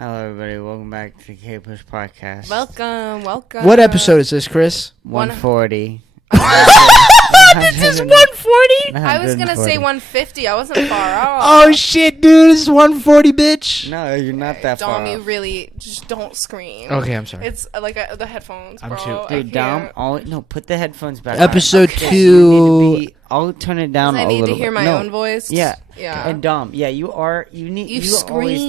Hello, everybody. Welcome back to the Kpush podcast. Welcome. What episode is this, Chris? 140. This is 140? I was going to say 150. I wasn't far off. Oh, shit, dude. This is 140, bitch. No, you're not that far. Dom, you off. really just don't scream. Okay, I'm sorry. It's like the headphones, I'm bro. too- Dude, Dom, put the headphones back Episode on. 2. You need to be, I'll turn it down I a need little to hear bit. my No. own voice. Yeah. Yeah. And Dom, you You always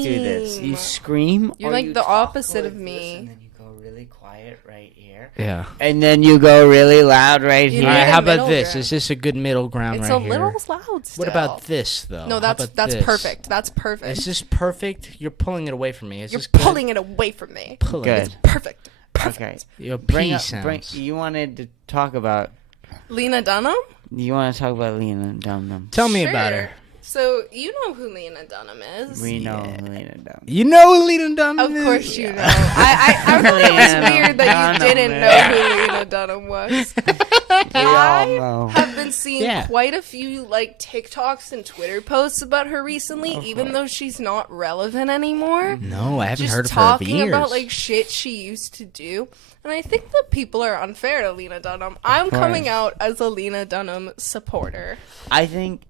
do this. scream. You scream. You're or like you the talk opposite like of this, me. and then you go really quiet right here. Yeah. And then you go really loud right You here. All right, need a how about middle this? ground. Is this a good middle ground It's right a here? little loud still. What about this, though? No, How that's about this? perfect. That's perfect. Is this perfect? You're pulling it away from me. Is You're this good? pulling it away from me. Pulling Good. it. Perfect. Okay. Your Bring P up, sounds. you wanted to talk about. Lena Dunham? You want to talk about Lena Dunham? Tell me Sure. about her. So, you know who Lena Dunham is. We know Lena Dunham. You know who Lena Dunham Of is? course you know. I thought it was weird that you didn't know who Lena Dunham was. We all I know. have been seeing Yeah. quite a few like TikToks and Twitter posts about her recently, even though she's not relevant anymore. No, I haven't Just heard of her for talking years. about like shit she used to do. And I think that people are unfair to Lena Dunham. I'm course. coming out as a Lena Dunham supporter. I think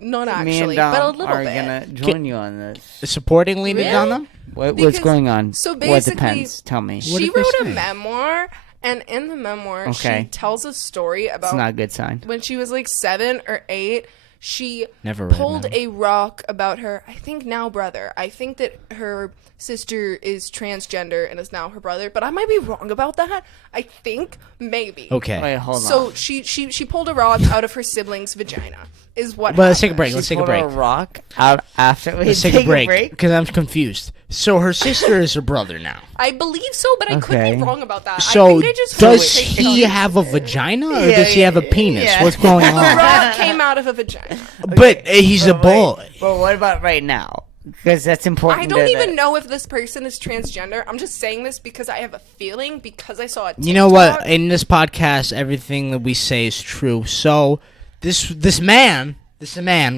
Not me and actually, Dom but a little are bit. gonna join you on this. Supporting Lena Really? Dunham? What's Because- going on? so what basically- depends? Tell me. What She did they wrote a say? memoir, and in the memoir, Okay. she tells a story It's about not a good sign. when she was like 7 or 8. She Never read pulled them. a rock about her, I think now brother. I think that her sister is transgender and is now her brother, but I might be wrong about that. I think maybe. Okay. Wait, hold So on. she pulled a rock out of her sibling's vagina. Is what? But let's take a happened. break. She Let's take a pulled break. a rock out after. Wait, Let's take a break because I'm confused. So her sister is her brother now. I believe so, but I could Okay. be wrong about that. So I think I just does heard he TikTok. have a vagina or Yeah, does he have a yeah, penis? yeah. What's going The on? rock came out of a vagina. But he's a boy. But what about right now? Because that's important. I don't to even the- know if this person is transgender. I'm just saying this because I have a feeling because I saw a TikTok. You know what? In this podcast, everything that we say is true. So this man,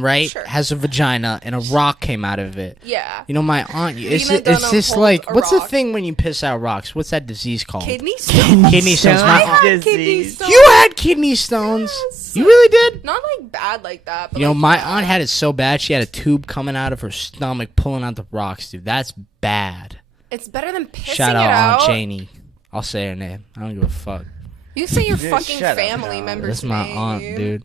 right, Sure. has a vagina and a rock came out of it. Yeah. You know, my aunt. Is Lena Dunham this holds like a what's the rock. thing when you piss out rocks? What's that disease called? Kidney stones. Kidney stones. I My I aunt, had kidney Disease. stones. you had kidney stones. Yes. You really did. Not like bad like that. But You know, like, my yeah. aunt had it so bad she had a tube coming out of her stomach, pulling out the rocks, dude. That's bad. It's better than pissing Shout it out out. Aunt Janie. I'll say her name. I don't give a fuck. You say your Dude, fucking shut up, family no. members. That's my aunt, name. dude.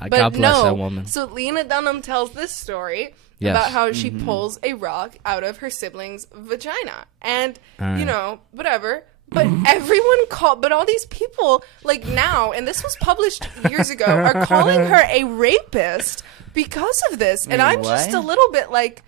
But God bless no. that woman. So Lena Dunham tells this story Yes. about how she Mm-hmm. pulls a rock out of her sibling's vagina, and Alright. you know, whatever. But everyone but all these people, like now, and this was published years ago, are calling her a rapist because of this. And Wait, I'm just a what? little bit like,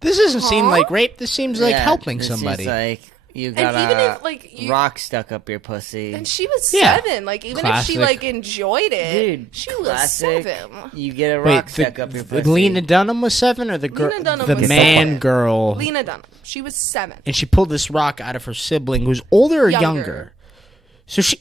This doesn't seem Huh? like rape. This seems like Yeah, helping this somebody. Seems like you and got even a if like you, rock stuck up your pussy. and she was Yeah. 7, like even if Classic. she like enjoyed it, Dude, she classic. was 7. You get a Wait, rock stuck up your the pussy. Lena Dunham was 7 or the girl, Lena Dunham the was man 7. girl, Lena Dunham, she was 7. and she pulled this rock out of her sibling who's older or younger. Younger. So she,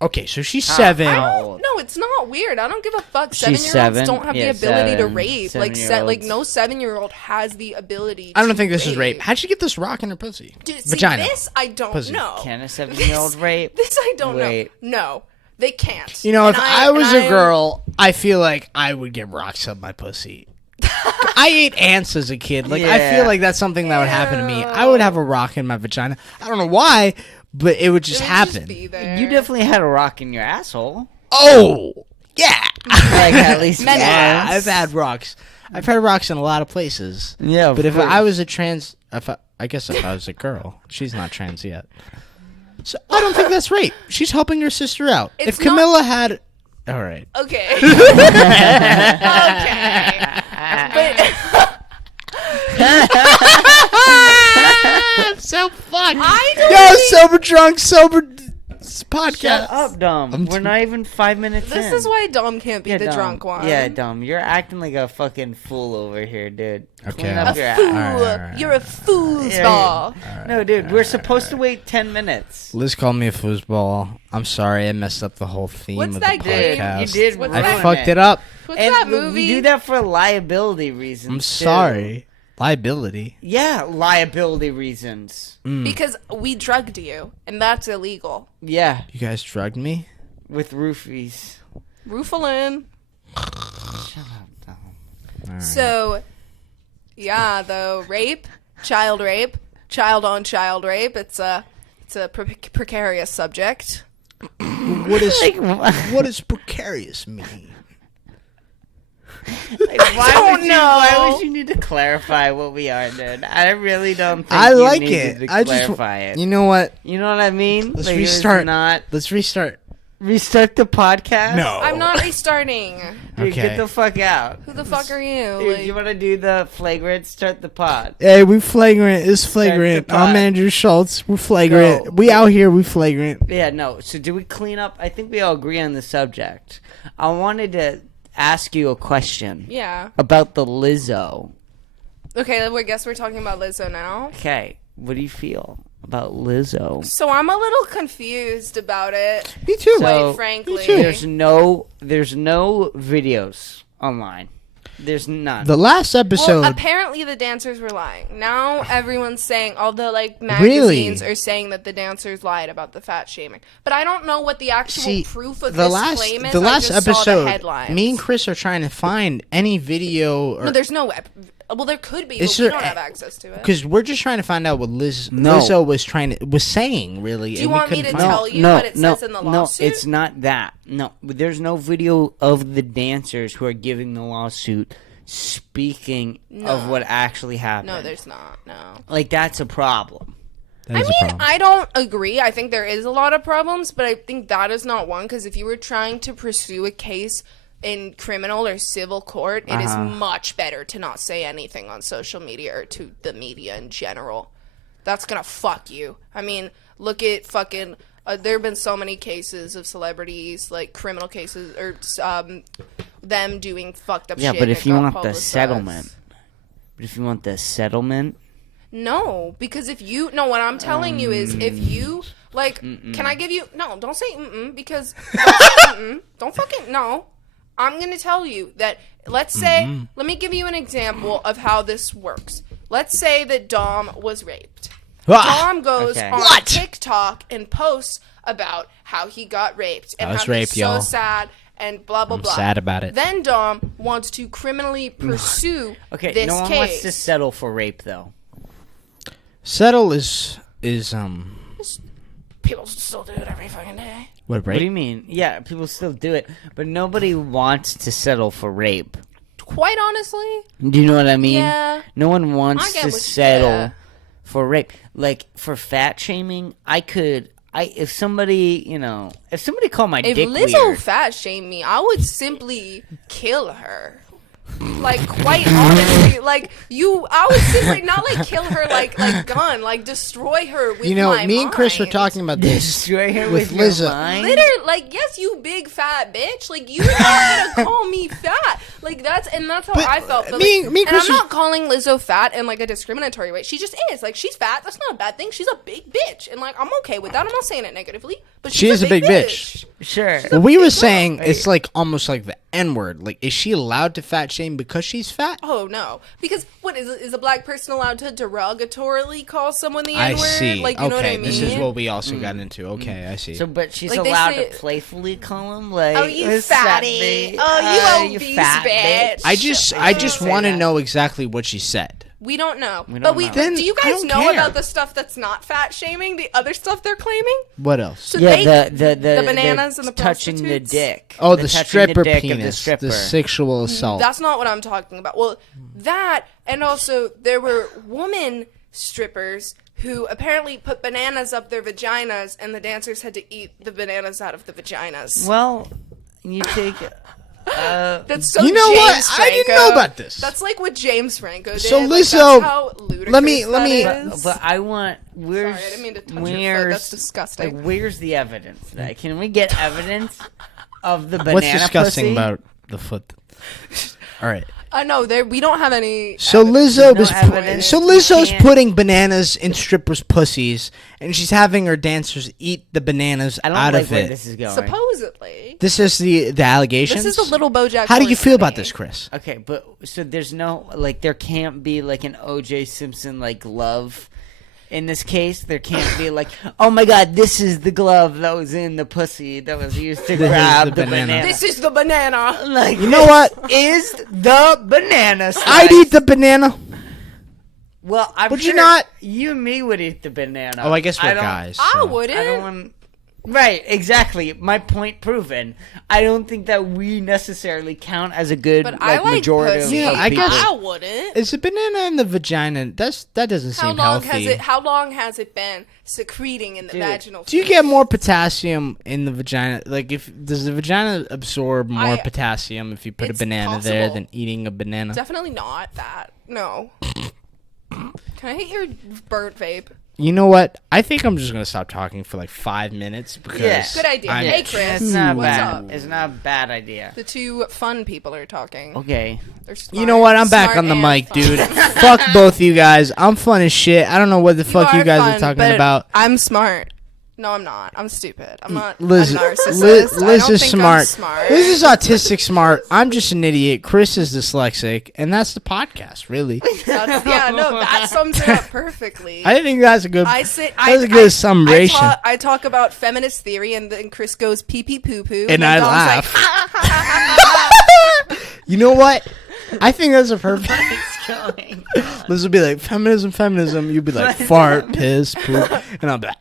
okay, so she's 7. how- No, it's not weird. I don't give a fuck. She's 7-year-olds 7? don't have Yeah, the ability to 7. rape. Like 7-year-olds. no 7-year-old has the ability. I don't to think this is rape. rape. How'd she get this rock in her pussy? Dude, see, Vagina. this I don't Pussy. know. Can a 7-year-old rape? This I don't Wait. know. No, they can't. You know, And if I was and a girl, I feel like I would get rocks up my pussy. I ate ants as a kid. Like I Yeah. feel like that's something that would happen to me. I would have a rock in my vagina. I don't know why, but it would just it would happen. Just be there. You definitely had a rock in your asshole. Oh, yeah. Like at least Many Yeah, once. I've had rocks. I've had rocks in a lot of places. Yeah, But if course. I was a trans, I guess if I was a girl, she's not trans yet. So I don't think that's rape. She's helping her sister out. It's if Camilla had, all right. Okay. Okay. But I'm so fucked. I don't Yo, think- sober drunk, sober podcast. Shut up, Dom. I'm We're too- not even 5 minutes in. This is why Dom can't be Yeah, the Dom. drunk one. Yeah, Dom. You're acting like a fucking fool over here, dude. Okay, Clean I'll- up your Fool. act. Alright. You're a fool's Yeah, ball. No, dude. We're supposed to wait 10 minutes. Liz called me a foosball. I'm sorry, I messed up the whole theme What's of that the game? podcast. You did. What's I that? fucked it up. What's And that we movie? do that for liability reasons. I'm too. sorry. Liability. Yeah, liability reasons. Because we drugged you, and that's illegal. Yeah, You guys drugged me? with roofies. Roofalin. Shut up, Dom. All right. So, yeah, though, child on child rape. It's a precarious subject. What is what does precarious mean? Why would you need to clarify what we are, dude? I really don't think I you like needed it. to I just clarify it. You know what? You know what I mean? Let's Like, it's restart. Not Let's restart. restart the podcast. No. I'm not restarting. Dude, Okay. get the fuck out. Who the fuck are you? Dude, Like, you want to do the flagrant? Start the pod. Hey, we flagrant. It's flagrant. Start the pod. I'm Andrew Schultz. We're flagrant. Go. We out here. We flagrant. Yeah, no. So do we clean up? I think we all agree on the subject. I wanted to ask you a question yeah. about the Lizzo. Okay, I guess we're talking about Lizzo now. Okay, what do you feel about Lizzo? So I'm a little confused about it. Me too. Quite So, frankly. There's no videos online. There's none. The last episode. Well, apparently the dancers were lying. Now everyone's saying, all the magazines are saying that the dancers lied about the fat shaming. But I don't know what the actual proof of this claim is. The last I just saw the episode, headlines. me and Chris are trying to find any video. Or, No, there's no. Well, there could be, but Is we there don't a- have access to it. Because we're just trying to find out what No. Lizzo was saying, really. Do you and we want me to couldn't find tell out. you what it says in the lawsuit? No, it's not that. No, there's no video of the dancers who are giving the lawsuit speaking of No. what actually happened. No, there's not. No. Like, that's a problem. That I is a mean, problem. I don't agree. I think there is a lot of problems, but I think that is not one. Because if you were trying to pursue a case in criminal or civil court, it is much better to not say anything on social media or to the media in general. That's gonna fuck you. I mean, look at fucking. There have been so many cases of celebrities, like criminal cases, or them doing fucked up Yeah, shit. but and if it you got want the publicized. settlement, No, because if you no, what I'm telling you is if you like, can I give you no? Don't say because don't fucking no. I'm gonna tell you that. Let's say, let me give you an example of how this works. Let's say that Dom was raped. Ah! Dom goes Okay. on What? TikTok and posts about how he got raped and I was how raped, he's so y'all. sad and blah blah I'm blah. sad about it. Then Dom wants to criminally pursue okay, this no one case. wants to settle for rape, though. Settle is People still do it every fucking day. what, What do you mean? Yeah, people still do it, but nobody wants to settle for rape. Quite honestly, Do you know what I mean? yeah. No one I wants get to what- settle yeah. for rape. Like, for fat shaming, if somebody called my If dick Lizzo weird. fat shamed me, I would simply kill her. Like, quite honestly, like I would simply not like kill her like gun, like destroy her with my me and Chris were mind. talking about this. Destroy her with with your Lizzo. mind? Literally, like, yes, you big fat bitch. Like, you're not gonna call me fat. Like, that's how But I felt. But, me like, and and Chris I'm was- not calling Lizzo fat in like a discriminatory way. She just is. Like, she's fat. That's not a bad thing. She's a big bitch, and like I'm okay with that. I'm not saying it negatively, but She she's is a big bitch. Sure. Well, we were big saying girl. it's like almost like the N word. Like, is she allowed to fat shame because she's fat? Oh no! Because what is a black person allowed to derogatorily call someone the I N word? see. Like, you know what I Okay, mean? this is what we also got into. Okay, I see. So, but she's Like, they allowed say- to playfully call him, like, Oh, you "What's up, fatty. babe? Oh, you obese fat bitch." I just say want to that. know exactly what she said. We don't know. don't But we know. Then do you I guys don't know care. about the stuff that's not fat shaming? The other stuff they're claiming? What else? So Yeah, they, the bananas and the touching the prostitutes? dick. Oh, the touching stripper dick of penis, the stripper. the sexual assault. That's not what I'm talking about. Well, that and also there were woman strippers who apparently put bananas up their vaginas and the dancers had to eat the bananas out of the vaginas. Well, you take. That's so You know James what? I didn't know Franco. about this. That's like what James Franco did. So Like, Lizzo, that's how ludicrous let me- that is. But I want. Where's? Sorry, I didn't mean to touch your foot. That's disgusting. Like, where's the evidence? Can we get evidence of the banana What's disgusting pussy? about the foot? All right. No, we don't have any. So Lizzo No was evidence. so You Lizzo's can't- putting bananas in strippers' pussies, and she's having her dancers eat the bananas I don't out like of where it. this is going. Supposedly. This is the allegations. This is a little BoJack. How do you feel about Horseman. this, Chris? Okay, but so there's no like there can't be like an O.J. Simpson like glove. In this case, there can't be like, oh my god, this is the glove that was in the pussy that was used to This is grab the the banana. banana. This is the banana. Like, You know what? Is the banana slice. I'd eat the banana. Well, I'm Would sure you not? You and me would eat the banana. Oh, I guess we're don't- guys. I so. wouldn't. I don't want. Right, exactly. My point proven. I don't think that we necessarily count as a good But I like majority pussy. Yeah, of I people. guess- I wouldn't. Is the banana in the vagina? That doesn't How seem long healthy. How long has it been secreting in the Dude. vaginal? Do you fluid? get more potassium in the vagina? Like, does the vagina absorb more I- potassium if you put a it's banana there possible. than eating a banana? Definitely not that. No. Can I hit your burnt vape? You know what? I think I'm just gonna stop talking for like 5 minutes because Yeah. Good idea. I'm- Hey, Chris. It's not What's bad. up? It's not a bad idea. The two fun people are talking. Okay. They're smart, You know what? I'm back smart on the and mic, fun. dude. Fuck both you guys. I'm fun as shit. I don't know what the fuck you guys fun, are talking but about. I'm smart. No, I'm not. I'm stupid. I'm not Liz, a narcissist. Liz, I Liz don't is think smart. I'm smart. Liz is autistic smart. I'm just an idiot. Chris is dyslexic, and that's the podcast, really. That sums it up perfectly. I think that's a good. I sit. That's a good summation. I talk about feminist theory, and then Chris goes pee pee poo poo, And then I Dom's laugh. You know what? I think that's a perfect. It's going. Liz will be like feminism. You'll be like fart, piss, poop, and I'll be like.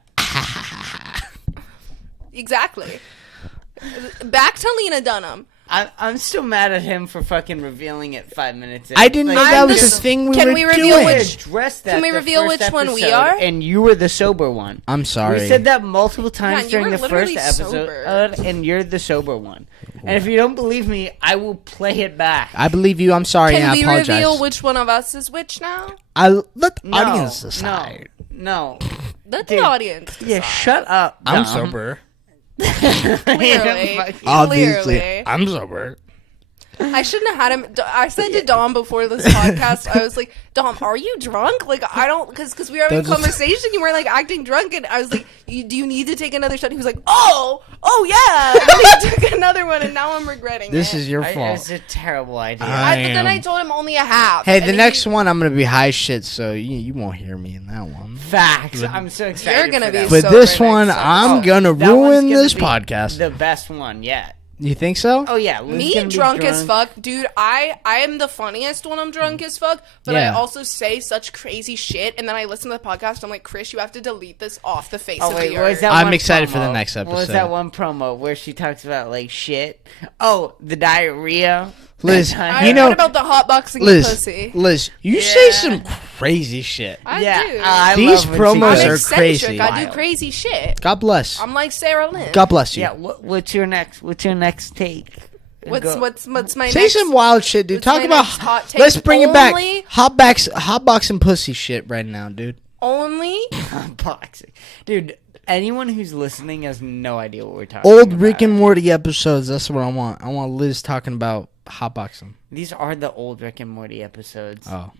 Exactly. Back to Lena Dunham. I'm still mad at him for fucking revealing it 5 minutes in. I didn't know Like, that I'm was just- a thing we Can were we reveal doing. which- addressed that Can we the reveal first which one we episode, are? And you were the sober one. I'm sorry. We said that multiple times you during were the first literally episode, sober. and you're the sober one. And if you don't believe me, I will play it back. I believe you. I'm sorry, Can and I we apologize. reveal which one of us is which now? I let the No, audience decide. No. Let Dude. the audience Yeah, decide. shut up. I'm Dom. sober. Clearly. Obviously, Clearly. I'm sober. I shouldn't have had him. I said to Dom before this podcast, I was like, Dom, are you drunk? Like, I don't, because we were having a That's- conversation. You were like acting drunk, and I was like, do you need to take another shot? He was like, oh yeah. And then he took another one, and now I'm regretting This it. is your It's fault. a terrible idea. I But then I am. told him only a half. Hey, and the then next he- one I'm gonna be high shit, so you won't hear me in that one. Facts. I'm so excited. You're gonna for be that. But sober this next one, episode. I'm gonna That one's ruin gonna this be podcast. The best one yet. You think so? Oh yeah, Lou's Me gonna be drunk as fuck, dude. I am the funniest when I'm drunk as fuck, but I Yeah. also say such crazy shit, and then I listen to the podcast. I'm like, Chris, you have to delete this off the face Oh of wait, the what was earth. that I'm one excited for the promo? next What was episode. that one promo where she talks about like shit? Oh, the diarrhea. Liz, I you know, what about the hot boxing Liz, pussy? Liz, you say Yeah. some crazy shit. I yeah, do. I These love when she promos does I'm are it. eccentric. crazy. I do Wild. crazy shit. God bless. I'm like Sarah Lynn. God bless you. Yeah, what's your next? What's your next take? Go. What's my Say next? some wild shit, dude. what's Talk my about. next hot take? Let's bring it back. Only- Hot box and pussy shit right now, dude. only Boxing, dude. Anyone who's listening has no idea what we're talking Old about. Rick and Morty episodes. That's what I want. I want Liz talking about hot boxing. These are the old Rick and Morty episodes. Oh,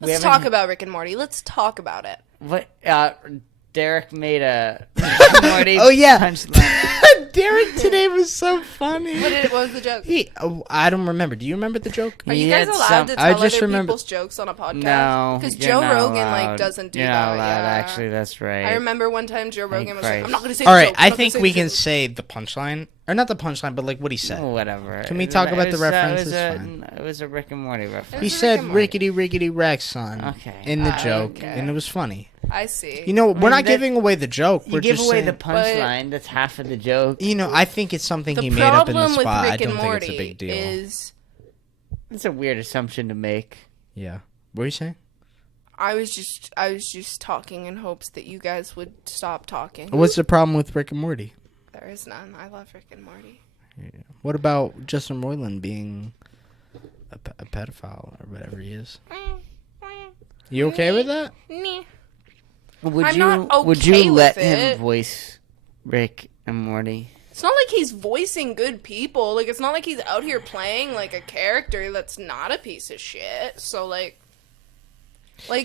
We let's haven't- talk about Rick and Morty. Let's talk about it. What? Derek made a Rick and Morty Oh, yeah. punchline. Derek today was so funny. What was the joke? I don't remember. Do you remember the joke? Are you He guys had allowed some- to I tell just other remember- people's jokes on a podcast? No, because you're Joe not Rogan allowed. doesn't do You're that. not allowed. Yeah. Actually, that's right. I remember one time Joe Rogan was like, Christ. "I'm not going to say." All the right, joke. I'm I not gonna think say we the can joke." say the punchline, or not the punchline, but like what he said. Whatever. Can we talk about the reference? It was, It's fine. it was a Rick and Morty reference. He It's a said Rick and Morty. "rickety rickety Rex, son," Okay. in the joke, okay. and it was funny. I see. You know, we're mean, not that- giving away the joke. You We're give just away saying, the punchline. That's half of the joke. You know, I think it's something the he made up in the problem with spot. I Rick don't and think Morty it's a big deal. is It's a weird assumption to make. Yeah. What are you saying? I was just talking in hopes that you guys would stop talking. What's the problem with Rick and Morty? There is none. I love Rick and Morty. What about Justin Roiland being a pedophile or whatever he is? You okay with that? Meh. Would I'm you not would okay you with let it. him voice Rick and Morty? it's not like he's voicing good people. Like, it's not like he's out here playing, like, a character that's not a piece of shit. So, like,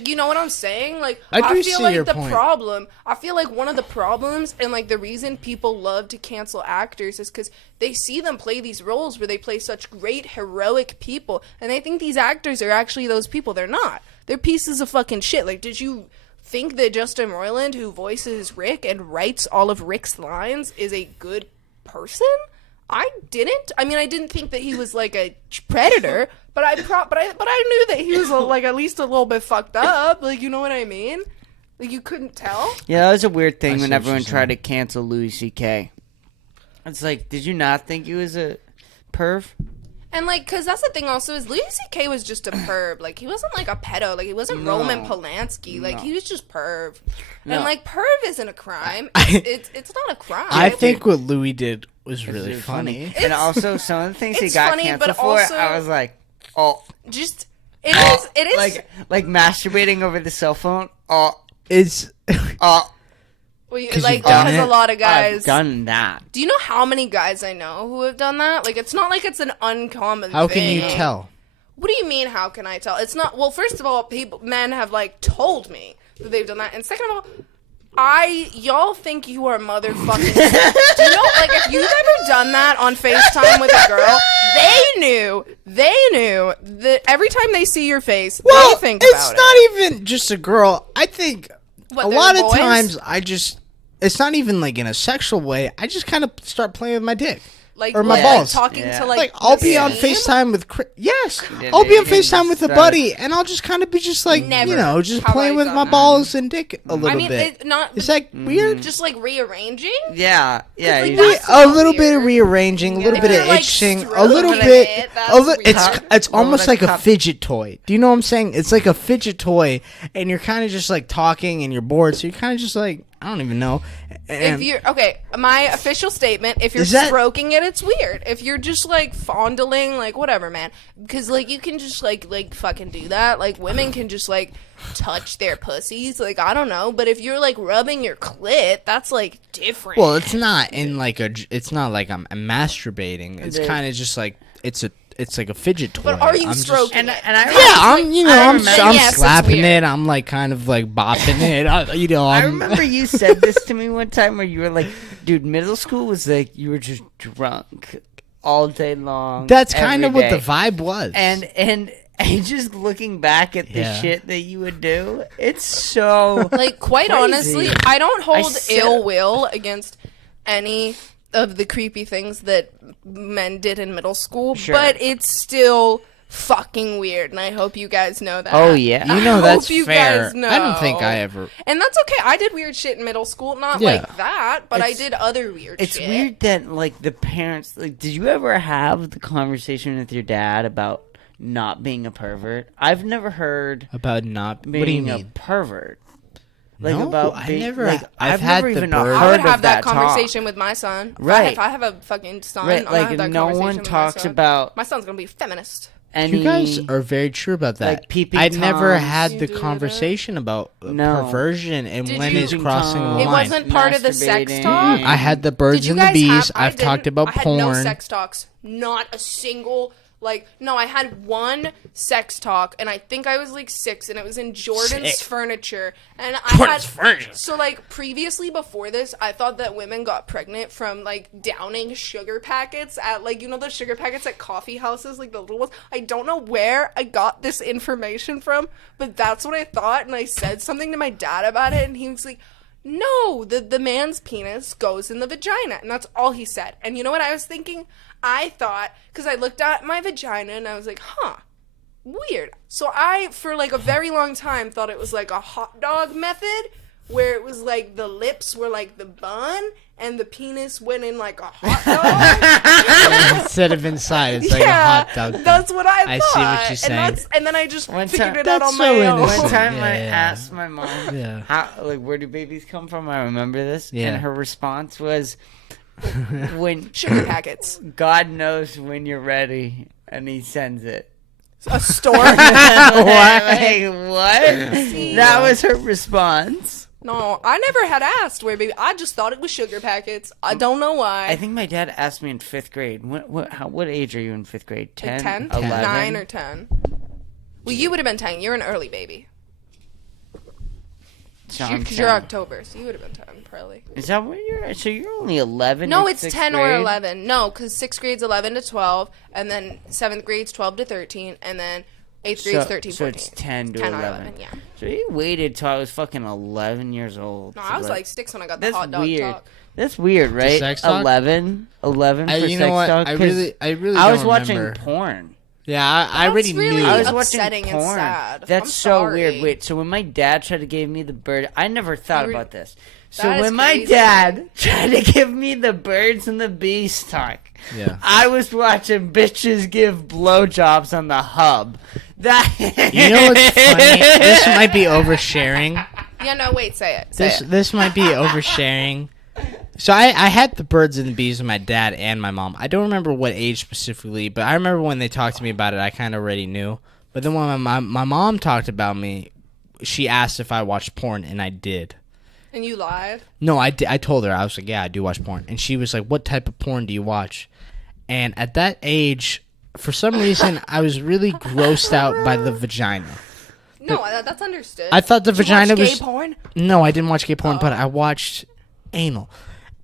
you know what I'm saying? Like, I feel like the problem, I feel like one of the problems and, like, the reason people love to cancel actors is because they see them play these roles where they play such great, heroic people, and they think these actors are actually those people. They're not. They're pieces of fucking shit. Like, did you think that Justin Roiland, who voices Rick and writes all of Rick's lines, is a good person? I didn't. I mean, I didn't think that he was like a predator, but I knew that he was like at least a little bit fucked up. Like, you know what I mean? Like, you couldn't tell. Yeah, that was a weird thing when everyone tried to cancel Louis C.K. It's like, did you not think he was a perv? And, like, because that's the thing also is Louis C.K. was just a perv. Like, he wasn't, like, a pedo. Like, he wasn't Roman Polanski. Like, he was just perv. And, like, perv isn't a crime. It's not a crime. I think what Louis did was really funny. And also, some of the things he got canceled for, I was like, oh. Just, it is. Like masturbating over the cell phone. It's... Like, because a lot of guys... I've done that. Do you know how many guys I know who have done that? Like, it's not like it's an uncommon thing. How can you tell? What do you mean, how can I tell? It's not... Well, first of all, men have, like, told me that they've done that. And second of all, y'all think you are motherfucking... Do you know, like, if you've ever done that on FaceTime with a girl, they knew that every time they see your face, they think about it. It's not even just a girl. I think... a lot of times, it's not even like in a sexual way. I just kind of start playing with my dick. Like, or my balls. Talking to, like I'll be on FaceTime with I'll be on FaceTime with a buddy, and I'll just kind of be just like, just playing with my balls and dick a little bit. Is that weird? Just like rearranging? Yeah. A little bit of rearranging, a little bit of itching, a little bit. It's almost like a fidget toy. Do you know what I'm saying? It's like a fidget toy, and you're kind of just like talking, and you're bored, so you're kind of just like, I don't even know. If you're my official statement, if you're stroking it, it's weird. If you're just like fondling, like whatever, man, because like you can just like fucking do that. Like women can just like touch their pussies, like I don't know. But if you're like rubbing your clit, that's like different. Well, it's not in like it's not like I'm masturbating. It's kind of just like it's like a fidget toy. But are you stroking it? I'm slapping it. I'm like kind of like bopping it. I remember you said this to me one time where you were like, dude, middle school was like you were just drunk all day long. That's kind of what the vibe was. And just looking back at the shit that you would do, it's so like quite crazy. Honestly, I don't hold ill will against any of the creepy things that men did in middle school, but it's still fucking weird, and I hope you guys know that. Oh yeah, that's fair. I don't think I ever, and that's okay. I did weird shit in middle school, not like that, but I did other weird shit. It's weird that like the parents, like, did you ever have the conversation with your dad about not being a pervert? I've never heard about not being what do you mean? A pervert. Like no, about being, I never. Like, I've never even heard I would have that talk. conversation with my son. Right. If I have a fucking son, right. I'm gonna have that no conversation one with talks my son. about. My son's gonna be a feminist. You guys are very true about that. Like peeping I'd never toms. had the conversation about perversion and when is crossing the line. It wasn't part of the sex talk. I had the birds and the bees. I've talked about porn. I had no sex talks. Not a single. Like, no, I had one sex talk, and I think I was, like, 6, and it was in Jordan's Furniture. And So, like, previously before this, I thought that women got pregnant from, like, downing sugar packets at, like, you know those sugar packets at coffee houses, like the little ones? I don't know where I got this information from, but that's what I thought, and I said something to my dad about it, and he was like, no, the man's penis goes in the vagina, and that's all he said. And you know what I was thinking? I thought, because I looked at my vagina and I was like, huh, weird. So I, for like a very long time, thought it was like a hot dog method, where it was like the lips were like the bun and the penis went in like a hot dog. Instead of inside, it's like a hot dog. That's what I thought. I see what you're saying. And then I just figured it out on my own. One time I asked my mom, how, like, where do babies come from? I remember this. Yeah. And her response was, when sugar packets. God knows when you're ready, and he sends it. A store? What? Like, what? That was her response. No, I never had asked where baby. I just thought it was sugar packets. I don't know why. I think my dad asked me in 5th grade. What age are you in 5th grade? 10? Like 10? 11? 9 or 10. Well, you would have been 10. You're an early baby. So Because you're October, so you would have been 10, probably. Is that what you're... So you're only 11 No, in it's 6th 10 grade? or 11. No, because 6th grade's 11 to 12, and then 7th grade's 12 to 13, and then 8th grade's 13, 14. So it's 10 to 10 or 11. 11, yeah. So you waited till I was fucking 11 years old. No, I was like 6 when I got the That's hot dog weird. talk. That's weird, right? sex talk? 11 for You sex know what? talk. I 'Cause really I was don't watching remember. porn. Yeah, I already really knew. I was upsetting watching and porn. sad. That's I'm so sorry. weird. Wait, so when my dad tried to give me the bird, I never thought about this. So That is when my crazy. dad tried to give me the birds and the bees talk, Yeah. I was watching bitches give blowjobs on the hub. That You know what's funny? This might be oversharing. Yeah, no, wait, say it. Say it. This might be oversharing. So I had the birds and the bees with my dad and my mom. I don't remember what age specifically, but I remember when they talked to me about it, I kind of already knew. But then when my mom talked about me, she asked if I watched porn, and I did. And you lied? No, I did. I told her. I was like, yeah, I do watch porn. And she was like, what type of porn do you watch? And at that age, for some reason, I was really grossed out by the vagina. No, that's understood. I thought the Did you vagina watch was... gay porn? No, I didn't watch gay porn, but I watched anal.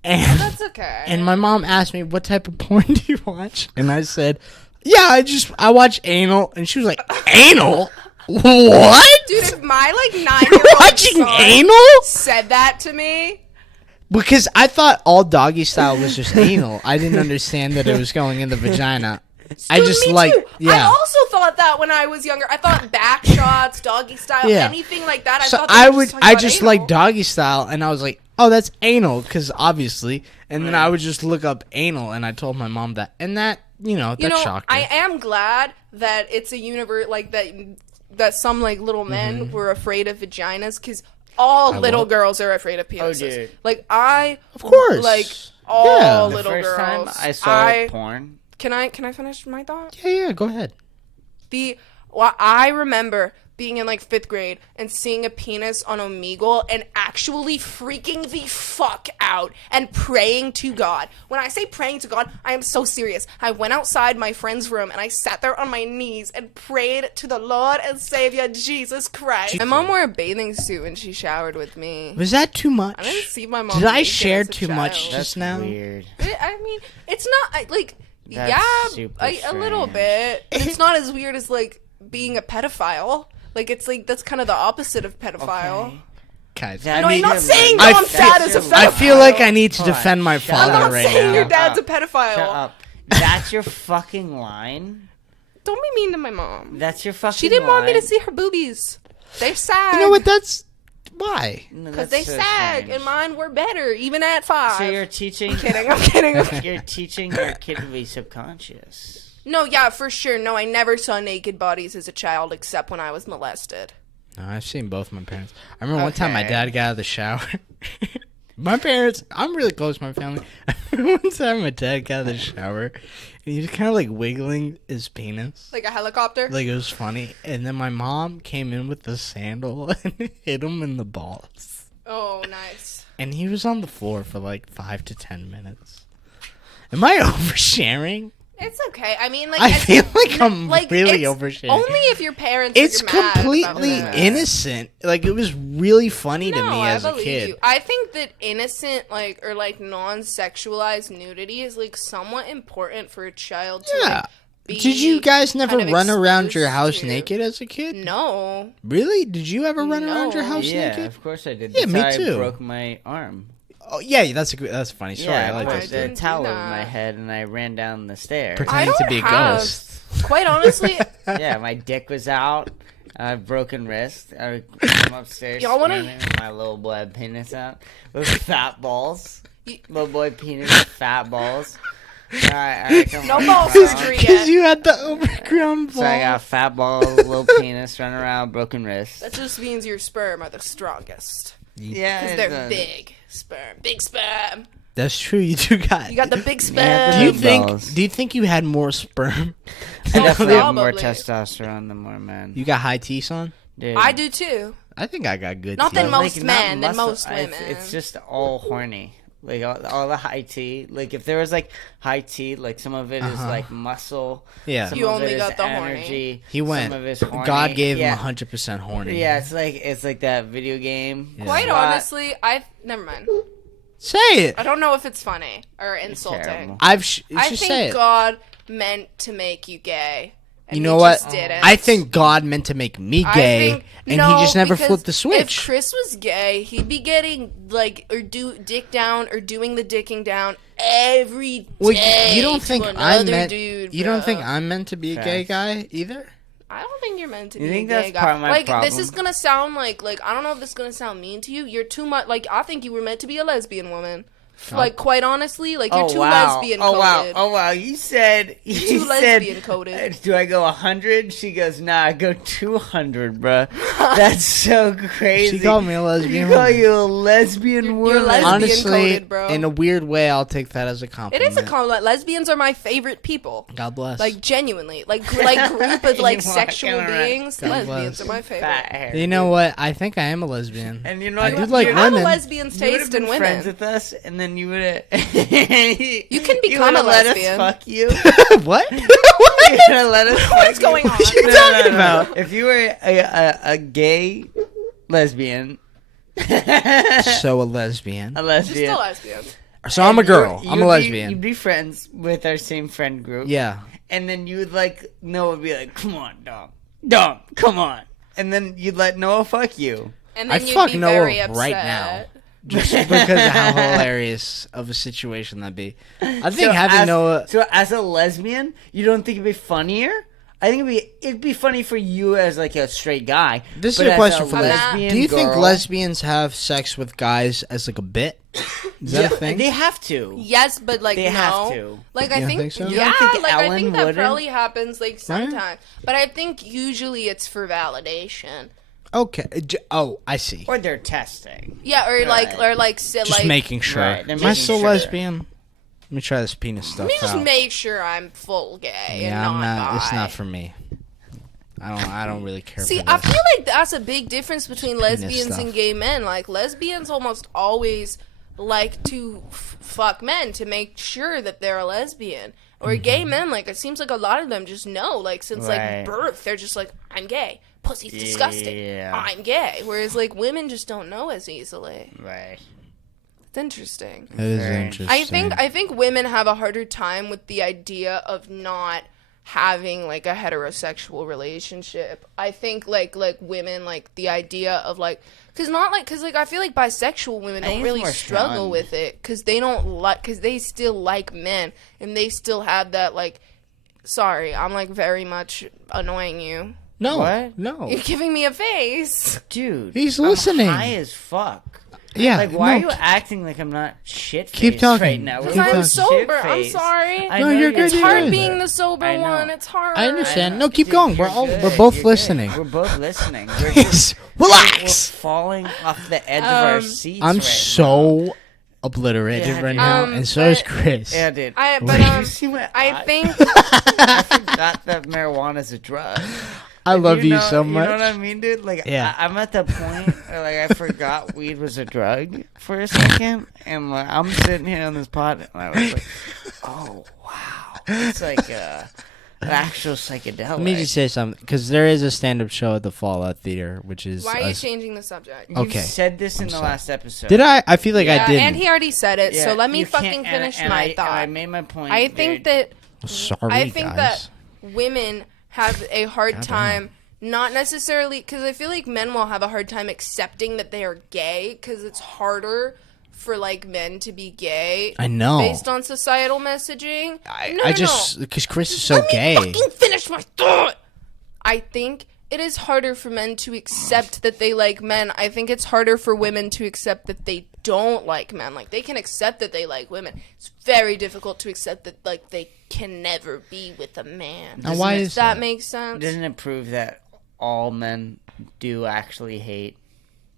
And, That's okay. and my mom asked me, what type of porn do you watch? And I said, yeah, I watch anal. And she was like, anal? What? Dude, if my like You're 9-year-old watching son anal? said that to me, Because I thought all doggy style was just anal. I didn't understand that it was going in the vagina. I dude, just me like, too. I yeah. also thought that when I was younger. I thought back shots, doggy style, Yeah. anything like that. So thought they were talking I about just anal. like doggy style, and I was like, oh, that's anal, because obviously. And then I would just look up anal, and I told my mom that, and that, that You know, shocked her. I am glad that it's a universe like that some like little men Mm-hmm. were afraid of vaginas because all little girls are afraid of penises. dude. Like I, Of course. like all Yeah. The little first time girls. I saw porn. Can I finish my thought? Yeah, go ahead. I remember being in like 5th grade and seeing a penis on Omegle and actually freaking the fuck out and praying to God. When I say praying to God, I am so serious. I went outside my friend's room and I sat there on my knees and prayed to the Lord and Savior Jesus Christ. My mom wore a bathing suit when she showered with me. Was that too much? I didn't see my mom. Did I naked share as a too child. much That's just now? weird. I mean, it's not like That's yeah, super a little strange. bit. It's not as weird as like being a pedophile. Like it's like that's kind of the opposite of pedophile. Okay. Guys, That No, I'm means not you're saying like- Dom's dad is a That's pedophile. I feel like I need to Hold on. defend my Shut father I'm not right saying now. your dad's a Shut pedophile. up. That's your fucking line? Don't be mean to my mom. That's your fucking She didn't want me to line? see her boobies. They sag. You know what? That's why. No, Because that's they so sag, strange. and mine were better, even at 5. So you're teaching... I'm kidding. I'm kidding. I'm kidding. You're teaching your kid to be subconscious. No, yeah, for sure. No, I never saw naked bodies as a child except when I was molested. No, I've seen both my parents. I remember one time my Okay. dad got out of the shower. My parents, I'm really close to my family. One time my dad got out of the shower, and he was kind of like wiggling his penis. Like a helicopter? Like it was funny. And then my mom came in with the sandal and hit him in the balls. Oh, nice. And he was on the floor for like 5 to 10 minutes. Am I oversharing? It's okay. I mean, like... I it's- feel like I'm really it's oversharing. Only if your parents It's are mad about completely that. innocent. Like it was really funny to No, me I as a believe kid. you. I think that innocent, like, or like non-sexualized nudity is like somewhat important for a child to. Yeah. Like, be Did you guys never kind of run around your exposed house to. naked as a kid? No. Really? Did you ever run around your No. house Yeah, naked? of course I did. Yeah, That's me how too. I broke my arm. Oh yeah, that's a funny story. Yeah, I like I this. put a didn't do towel over that. my head and I ran down the stairs. I Pretending don't to be a have. ghost. Quite honestly, Yeah, my dick was out. Broken wrist. I come upstairs Y'all wanna- screaming with my little boy penis out with fat balls. You- Little boy penis with fat balls. Alright, come no on. ball surgery Because yet. you had the overgrown ball. So I got fat balls, little penis, running around, broken wrist. That just means your sperm are the strongest. Yeah, Because it they're does. big sperm. Big sperm. That's true. You do got. You got the big Yeah, sperm. Do you Big think? balls. Do you think you had more sperm? I definitely have more Probably. testosterone than more men. You got high T's on. Dude, I do too. I think I got good Not teeth. than most not men, than muscle- most women. It's just all horny. Like all the high T. Like if there was like high T, like some of it is like muscle. Yeah. Some You of only it got is the horny. energy. He went. Some of it is horny. God gave yeah. him 100% horny. Yeah, it's like that video game. Yeah. Quite But- honestly, never mind. Say it. I don't know if it's funny or insulting. terrible. I I say think it. God meant to make you gay. And You know he what? just didn't. I think God meant to make me I gay, think- and no, he just never because flipped the If switch. Chris was gay, he'd be getting dick down or doing the dicking down every day. Well, you don't to think another I'm meant? dude, You don't bro. think I'm meant to be a gay guy either? I don't think you're meant to You be think a gay that's guy. part of my like problem? this is gonna sound like I don't know if this is gonna sound mean to you. You're too much. Like I think you were meant to be a lesbian woman. Like quite honestly, like you're too lesbian coded. Oh wow! You said Too lesbian coded. Do I go 100? She goes, nah, I go 200, bruh. That's so crazy. She called me a lesbian You call woman. you a lesbian woman. lesbian Honestly, coded, bro. in a weird way, I'll take that as a It compliment. is a compliment. Lesbians are my favorite people. God bless. Like genuinely, like group of You like walking sexual around. beings. God Lesbians bless. are my Fat favorite. hair. you know what? I think I am a lesbian. And you know I what? do like You have a women. lesbian's You would have taste been in friends women. with us, and then you would have. You can become a let us lesbian. fuck you. What? You're gonna let us fuck What's you? going on? What are you talking about? If you were a gay lesbian, So a lesbian. a She's lesbian. still lesbian. So I'm a girl. You I'm a would lesbian. You'd be friends with our same friend group. Yeah. And then you would Noah would be like, "Come on, Dom, come on." And then you'd let Noah fuck you. And then I'd you'd fuck be Noah very upset. right now. Just because of how hilarious of a situation that'd be. I think having Noah. So as a lesbian, you don't think it'd be funnier? I think it'd be funny for you as like a straight guy. This but is a as question for lesbian Liz. Do you think girl- lesbians have sex with guys as like a bit? Is that a thing? They have to. Yes, but like They no. have to. Like You I don't think, think so? You don't yeah, think like I Ellen think that wouldn't? probably happens like sometimes. But I think usually it's for validation. Okay. Oh, I see. Or they're testing. Yeah, or like Just making sure. Right, they're Am I making still sure. lesbian? Let me try this penis stuff Let me just out. make sure I'm full gay Yeah, and I'm not. bi. It's not for me. I don't really care. See, for I this. feel like that's a big difference between Penis lesbians stuff. and gay men. Like lesbians almost always like to fuck men to make sure that they're a lesbian. Or Mm-hmm. gay men, like it seems like a lot of them just know, like since Right. like birth, they're just like, I'm gay. Pussy's disgusting. Yeah. I'm gay. Whereas like women just don't know as easily. Right. It's interesting. It is Very interesting. I think women have a harder time with the idea of not having like a heterosexual relationship. I think like women like the idea of like cuz I feel like bisexual women I don't think it's really more struggle fun. with it cuz they don't like cuz they still like men and they still have that like sorry, I'm like very much annoying you. No. What? No. You're giving me a face. Dude. He's I'm listening. high as fuck. Yeah. Like, why no. are you acting like I'm not shit-faced Keep talking. right now? Keep We're talking. I'm both sober. I'm shit-faced. sorry. I No, know you're good, It's you're hard good. being the sober I know. one. It's hard. I understand. I No, know. keep Dude, going. you're We're all good. we're both You're listening. good. We're both listening. We're just, we're Relax. falling off the edge of our seats. I'm right so obliterated Yeah, right dude. now, and so is but- Chris. now. Yeah, dude. But Did you see my I eye? think I forgot that marijuana's a drug. I love you know, so much. You know what I mean, dude? Like, Yeah. I'm at the point where, like, I forgot weed was a drug for a second, and like, I'm sitting here on this pod, and I was like, oh, wow. It's like an actual psychedelic. Let me just say something, because there is a stand-up show at the Fallout Theater, which is. why are you us- changing the subject? You Okay. said this in I'm the sorry. last episode. Did I? I feel like I didn't. and he already said it, Yeah, so let me you can't- fucking finish and my I thought. made my point. I think dude. that Sorry, I think guys. that women have a hard Goddamn. time, not necessarily because I feel like men will have a hard time accepting that they are gay because it's harder for like men to be gay. I know. Based on societal messaging. I just because Chris is so Let gay. me fucking finish my thought. I think it is harder for men to accept that they like men. I think it's harder for women to accept that they don't like men. Like, they can accept that they like women. It's very difficult to accept that, like, they can never be with a man. Now, why Does is that that? make sense? Doesn't it prove that all men do actually hate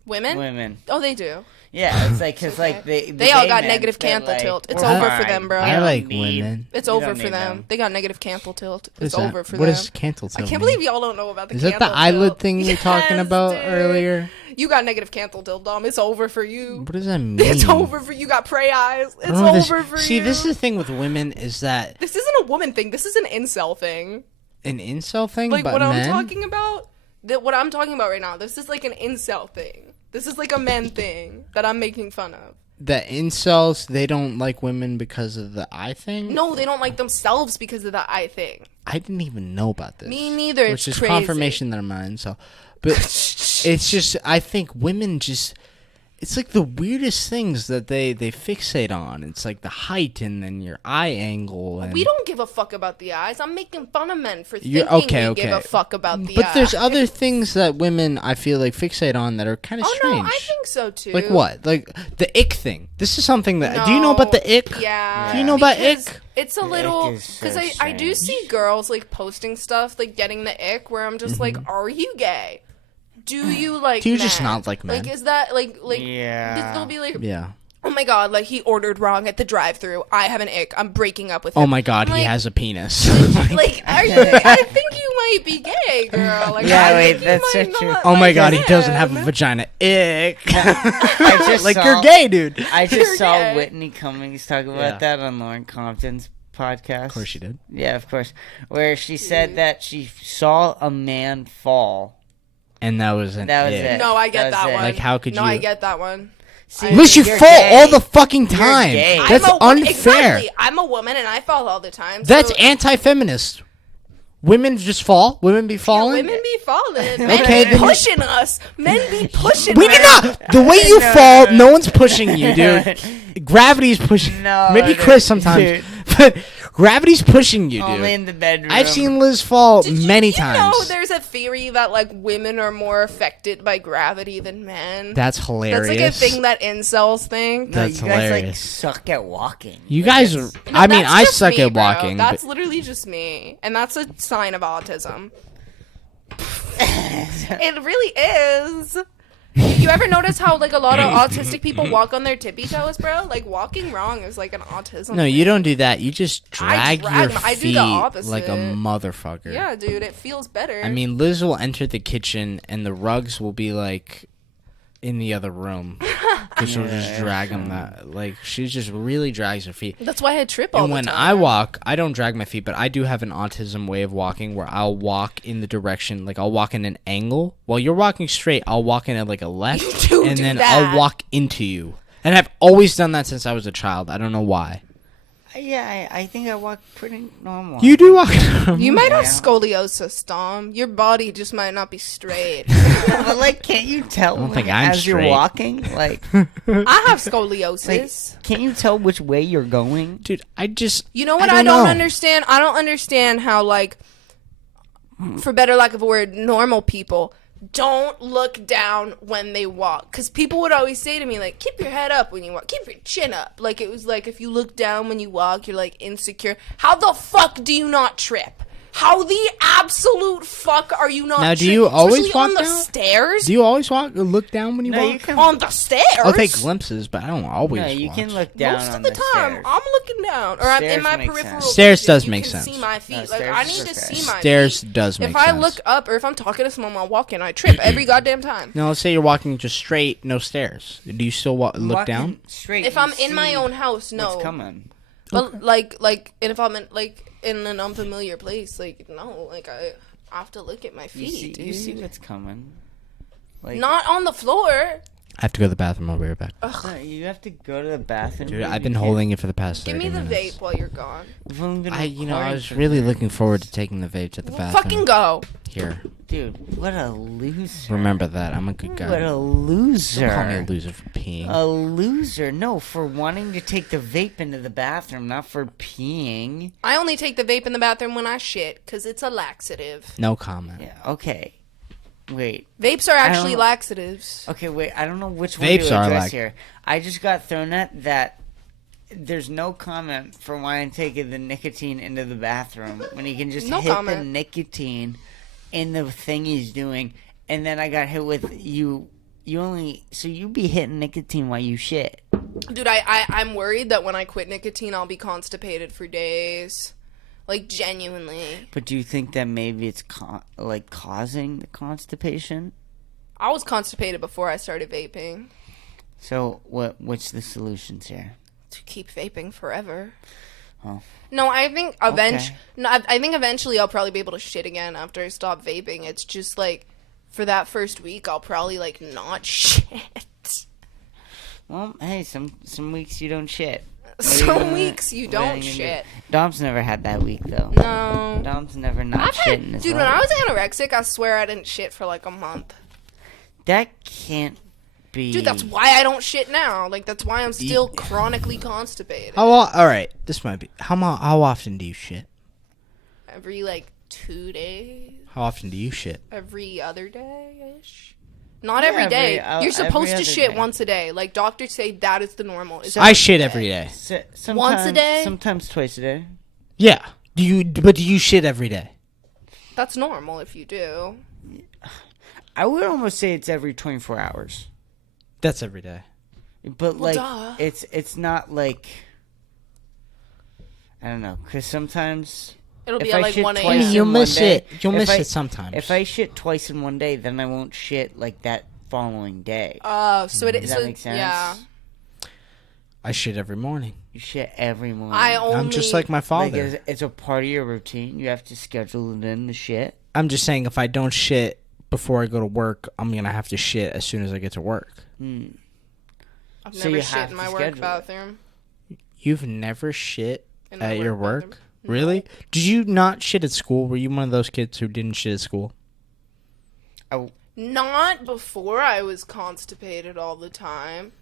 Women? women? Oh, they do. Yeah, it's like, because, like, They all got negative cancel tilt. It's over for them, bro. I like women. It's You over don't for need them. They got negative cancel tilt. What is It's that? over for What them. is cancel tilt? I can't mean? believe y'all don't know about the Is cancel that the eyelid tilt. thing you were talking Yes, about dude. earlier? You got negative cancel, Dildom. It's over for you. What does that mean? It's over for you. You got prey eyes. It's over for you. See, this is the thing with women is that this isn't a woman thing. This is an incel thing. An incel thing, like but what men? I'm talking about. What I'm talking about right now. This is like an incel thing. This is like a men thing that I'm making fun of. The incels, they don't like women because of the eye thing? No, they don't like themselves because of the eye thing. I didn't even know about this. Me neither. Which is crazy. confirmation that I'm not an incel. But it's just, I think women just, it's like the weirdest things that they fixate on. It's like the height and then your eye angle. And we don't give a fuck about the eyes. I'm making fun of men for thinking we give a fuck about the eyes. But there's other things that women, I feel like, fixate on that are kind of strange. Oh, no, I think so, too. Like what? Like the ick thing. This is something that... Do you know about the ick? Yeah. Do you know about ick? It's a little... Because I do see girls, like, posting stuff, like, getting the ick, where I'm just like, are you gay? Do you like Do you men? just not like men? Like, is that, like... Yeah. They'll be like... Yeah. Oh my god, like, he ordered wrong at the drive-thru. I have an ick. I'm breaking up with him. Oh my god, like, he has a penis. like, I think you might be gay, girl. Like, Yeah, I think that's you so might true. not Oh my like god, he doesn't him. have a vagina. Ick. I just like, saw, you're gay, dude. I just You're saw gay. Whitney Cummings talk about Yeah. that on Lauren Compton's podcast. Of course she did. Yeah, of course. Where she said that she saw a man fall. And that was an That was ick. it. No, I get That was that it. one. Like, how could No, you- I get that one. See, At least you you're fall gay. all the fucking time. gay. That's unfair. Exactly. I'm a woman and I fall all the time. That's so, anti-feminist. Women just fall. Women be falling. women be falling. Men Okay, be then you- pushing us. Men be pushing We us. do not. The way you No, fall, no, no one's pushing you, dude. Gravity's pushing. No, Maybe dude, Chris sometimes, dude. but gravity's pushing you, Only dude. in the bedroom. I've seen Liz fall many You know, times. there's a theory that like women are more affected by gravity than men. That's hilarious. That's like a thing that incels think. No, That's you guys like hilarious. suck at walking. You Like, guys it's- are. I mean, That's I just suck me, at bro. walking. That's But literally just me, and that's a sign of autism. It really is. You ever notice how like a lot of autistic people walk on their tippy toes, bro? Like walking wrong is like an autism. no, you don't do that. You just I drag drag your them. I do feet the opposite. like a motherfucker. Yeah, dude, it feels better. I mean, Liz will enter the kitchen and the rugs will be like in the other room because she'll just drag them. That like she just really drags her feet. that's why I trip all And the when time. I walk, I don't drag my feet, but I do have an autism way of walking where I'll walk in the direction, like I'll walk in an angle. While you're walking straight, I'll walk in at like a left, do and do then that. I'll walk into you. And I've always done that since I was a child. I don't know why. Yeah, I think I walk pretty normal. You do walk. You might have Yeah. scoliosis, Dom. Your body just might not be straight. But like, can't you tell? I don't think I'm as you're straight. walking, like, I have scoliosis. can't you tell which way you're going? Dude, I just. You know what I don't know. understand? I don't understand how, like, for better lack of a word, normal people don't look down when they walk. Because people would always say to me, like, keep your head up when you walk. Keep your chin up. Like, it was like, if you look down when you walk, you're, like, insecure. How the fuck do you not trip? How the absolute fuck are you not Now, do trip? you always Especially walk on the down? stairs? Do you always look down when you No, walk? you can. On the stairs? I'll take glimpses, but I don't always. No, you watch. can look down Most on of the time, stairs. I'm looking down, or I'm in Stairs my make peripheral. sense. Stairs vision. does You make can sense. See my feet. No, Like stairs I is need to okay. see my Stairs feet. does make If I sense. look up, or if I'm talking to someone while walking, I trip every goddamn time. Now, let's say you're walking just straight, no stairs. Do you still look Walking down? straight. If you I'm in my see own house, no. what's coming? But and if I'm in an unfamiliar place, like no, like I have to look at my You feet. see, you see dude. what's coming. Like, Not on the floor. I have to go to the bathroom. I'll be right back. no, you have to go to the bathroom. Dude, but I've you been can't- holding it for the past 30 Give me the minutes. vape while you're gone. We've only been I recording was for really 30 looking forward to taking the vape to the bathroom. Fucking go. Here, Dude, what a loser. remember that. I'm a good guy. What a loser. Don't call me a loser for peeing. A loser. No, for wanting to take the vape into the bathroom, not for peeing. I only take the vape in the bathroom when I shit, because it's a laxative. No comment. Yeah, okay. Wait. Vapes are actually don't- laxatives. Okay, wait. I don't know which one Vapes to are address like- here. I just got thrown at that there's no comment for wanting to take the nicotine into the bathroom when he can just No hit the comment. nicotine in the thing he's doing. And then I got hit with you be hitting nicotine while you shit. Dude, I'm worried that when I quit nicotine, I'll be constipated for days. Like, genuinely. But do you think that maybe it's causing the constipation? I was constipated before I started vaping. So what's the solutions here? To keep vaping forever. Oh. No, I think Okay. I think eventually I'll probably be able to shit again after I stop vaping. It's just like for that first week I'll probably like not shit. Well, hey, some weeks you don't shit. Some weeks you don't shit. Dom's never had that week though. No. Dom's never not shit in his Dude, life. when I was anorexic, I swear I didn't shit for like a month. That can't be. Dude, that's why I don't shit now. Like, that's why I'm still chronically constipated. All right, this might be. How often do you shit? Every, like, 2 days. How often do you shit? Every other day-ish. Not every day. You're supposed to shit once a day. Like, doctors say that is the normal. I shit every day. Once a day? Sometimes twice a day. Yeah. Do you shit every day? That's normal if you do. I would almost say it's every 24 hours. That's every day. But Well, like duh. it's not like I don't know, cuz sometimes It'll be if at I like shit 1 twice a.m. in You'll one miss day- it. You'll if miss I- it sometimes. If I shit twice in one day, then I won't shit like that following day. So it Does is. that make sense? Yeah. I shit every morning. You shit every morning. I'm just like my like father. it's a part of your routine. You have to schedule it in the shit. I'm just saying if I don't shit before I go to work, I'm going to have to shit as soon as I get to work. I've So never you shit have in to my work schedule it. bathroom. You've never shit In my at your work? bathroom. Really? Did you not shit at school? Were you one of those kids who didn't shit at school? Not before I was constipated all the time.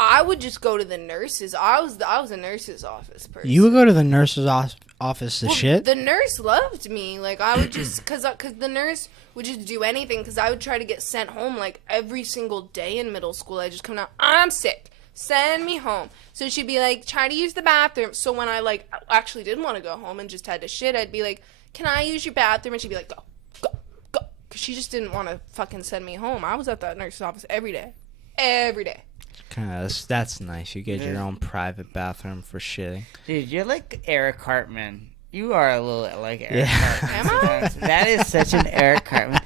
I would just go to the nurses. I was a nurse's office person. You would go to the nurse's office to shit? The nurse loved me. Like, I would just, cause the nurse would just do anything. Cause I would try to get sent home like every single day in middle school. I just come out, I'm sick. Send me home. So she'd be like, try to use the bathroom. So when I like actually didn't want to go home and just had to shit, I'd be like, can I use your bathroom? And she'd be like, go. Cause she just didn't want to fucking send me home. I was at that nurse's office every day. Every day. That's nice. You get your own private bathroom for shitting. Dude, you're like Eric Cartman. You are a little like Eric Yeah. Cartman. Am I? That is such an Eric Cartman.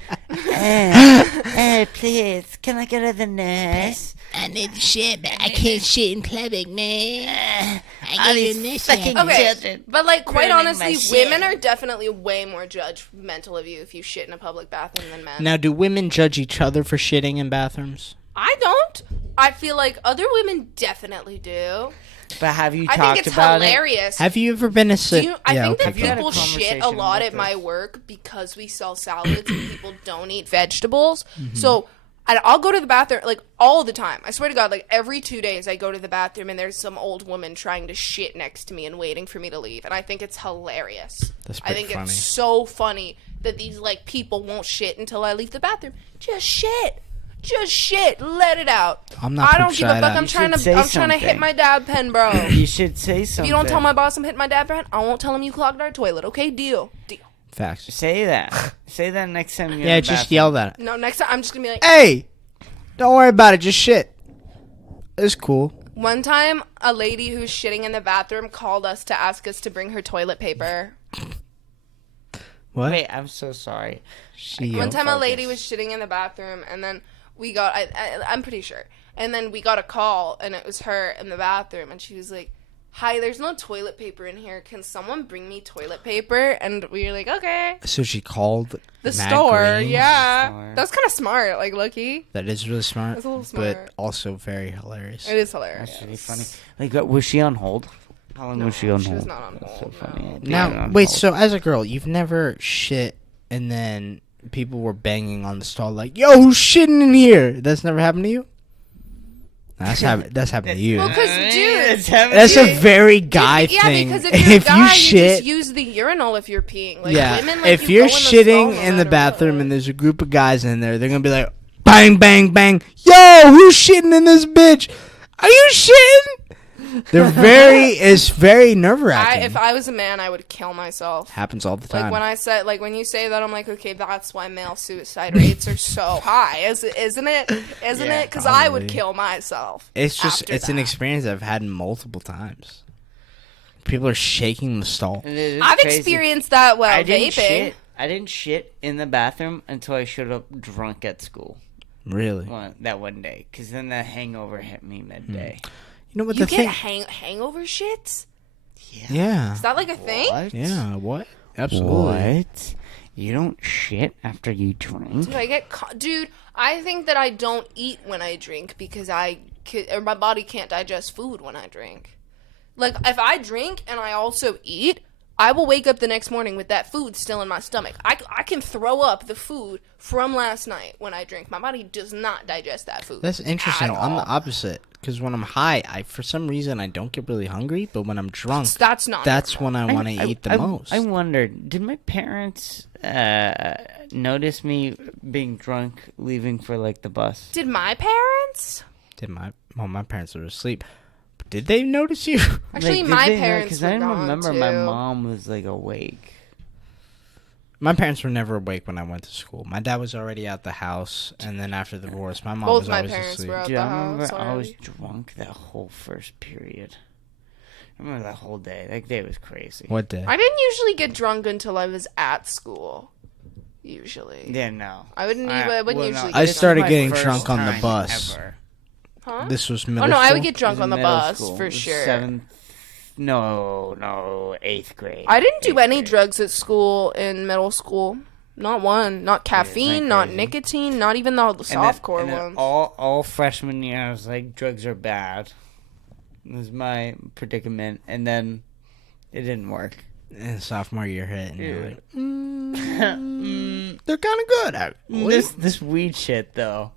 Please, can I go to the nurse? I need to shit, but I can't shit in public, man. I get your nurse fucking out. Okay, children but like quite ruining honestly, my shit. women are definitely way more judgmental of you if you shit in a public bathroom than men. Now, do women judge each other for shitting in bathrooms? I don't. I feel like other women definitely do. But have you I talked think it's about hilarious. Have you ever been a I think that Have you had a people shit a conversation lot about at my this? work because we sell salads and people don't eat vegetables. Mm-hmm. So I'll go to the bathroom like all the time. I swear to God, like every 2 days I go to the bathroom and there's some old woman trying to shit next to me and waiting for me to leave. And I think it's hilarious. That's I pretty think funny. it's so funny that these like people won't shit until I leave the bathroom. Just shit. Just shit. Let it out. I'm not I don't give a shy fuck. that- I'm You trying should to say hit something. my dab pen, bro. You should say something. If you don't tell my boss I'm hitting my dab pen, I won't tell him you clogged our toilet. Okay, deal. Facts. Say that. Say that next time you're Yeah, in the just bathroom. yell that. No, next time I'm just gonna be like. Hey! Don't worry about it. Just shit. It's cool. One time, a lady who's shitting in the bathroom called us to ask us to bring her toilet paper. What? Wait, I'm so sorry. One time, a focus. lady was shitting in the bathroom, and then we got. I'm pretty sure. And then we got a call, and it was her in the bathroom, and she was like, "Hi, there's no toilet paper in here. Can someone bring me toilet paper?" And we were like, "Okay." So she called The Matt store, Green. yeah. Store. That's kind of smart, like Lucky. That is really smart, That's a little but smart. also very hilarious. It is hilarious. That's really funny. Like, was she on hold? How long was she on she hold? was not on That's hold, so funny. no. I'd be Now, on wait, hold. so as a girl, you've never shit and then people were banging on the stall like, yo, who's shitting in here? That's never happened to you? That's happened to you. Well, 'cause, dude, That's a very guy yeah, thing. because if you're a guy, you shit, just use the urinal if you're peeing. Like, yeah. women, like, If you you're go in the shitting stall no in the matter bathroom what. and there's a group of guys in there, they're gonna be like, bang, bang, bang. Yo, who's shitting in this bitch? Are you shitting? It's very nerve wracking. If I was a man, I would kill myself. Happens all the time. Like when you say that, I'm like, okay, that's why male suicide rates are so high, isn't it? Isn't Yeah, it? Because I would probably. kill myself. It's an that. experience I've had multiple times. People are shaking the stall. I've experienced that while I didn't vaping. shit. I didn't shit in the bathroom until I showed up drunk at school. Really? That one day, because then the hangover hit me midday. You know what You the thing? get hangover shits? Yeah. Is that like a thing? What? Yeah. What? Absolutely. What? You don't shit after you drink? Dude, I think that I don't eat when I drink because my body can't digest food when I drink. Like, if I drink and I also eat, I will wake up the next morning with that food still in my stomach. I can throw up the food from last night when I drink. My body does not digest that food. That's interesting. at I'm all. the opposite. Because when I'm high, for some reason I don't get really hungry. But when I'm drunk, That's not. that's normal. when I want to eat the most. I wondered, did my parents notice me being drunk leaving for like the bus? Did my parents? My parents were asleep. But did they notice you? Actually, Like, my did they know? parents were I gone, remember too. my mom was like awake. My parents were never awake when I went to school. My dad was already out the house, and then after the divorce, my mom Both was my always parents asleep. were out Dude, the I remember house. I was already. drunk that whole first period. I remember that whole day. That day was crazy. What day? I didn't usually get drunk until I was at school. Usually. Yeah, no. I wouldn't usually get I drunk. started My getting first drunk on the time bus. ever. Huh? This was Oh middle no, school. I would get drunk It was on the middle bus school. for It was sure. 7th. No, 8th grade. I didn't do 8th any grade. drugs at school in middle school. Not one. Not caffeine, not crazy? nicotine, not even the softcore and then ones. all freshman year, I was like, drugs are bad. It was my predicament, and then it didn't work. And sophomore year hit, and you're Dude. like, they're kind of good. Actually. This weed shit though.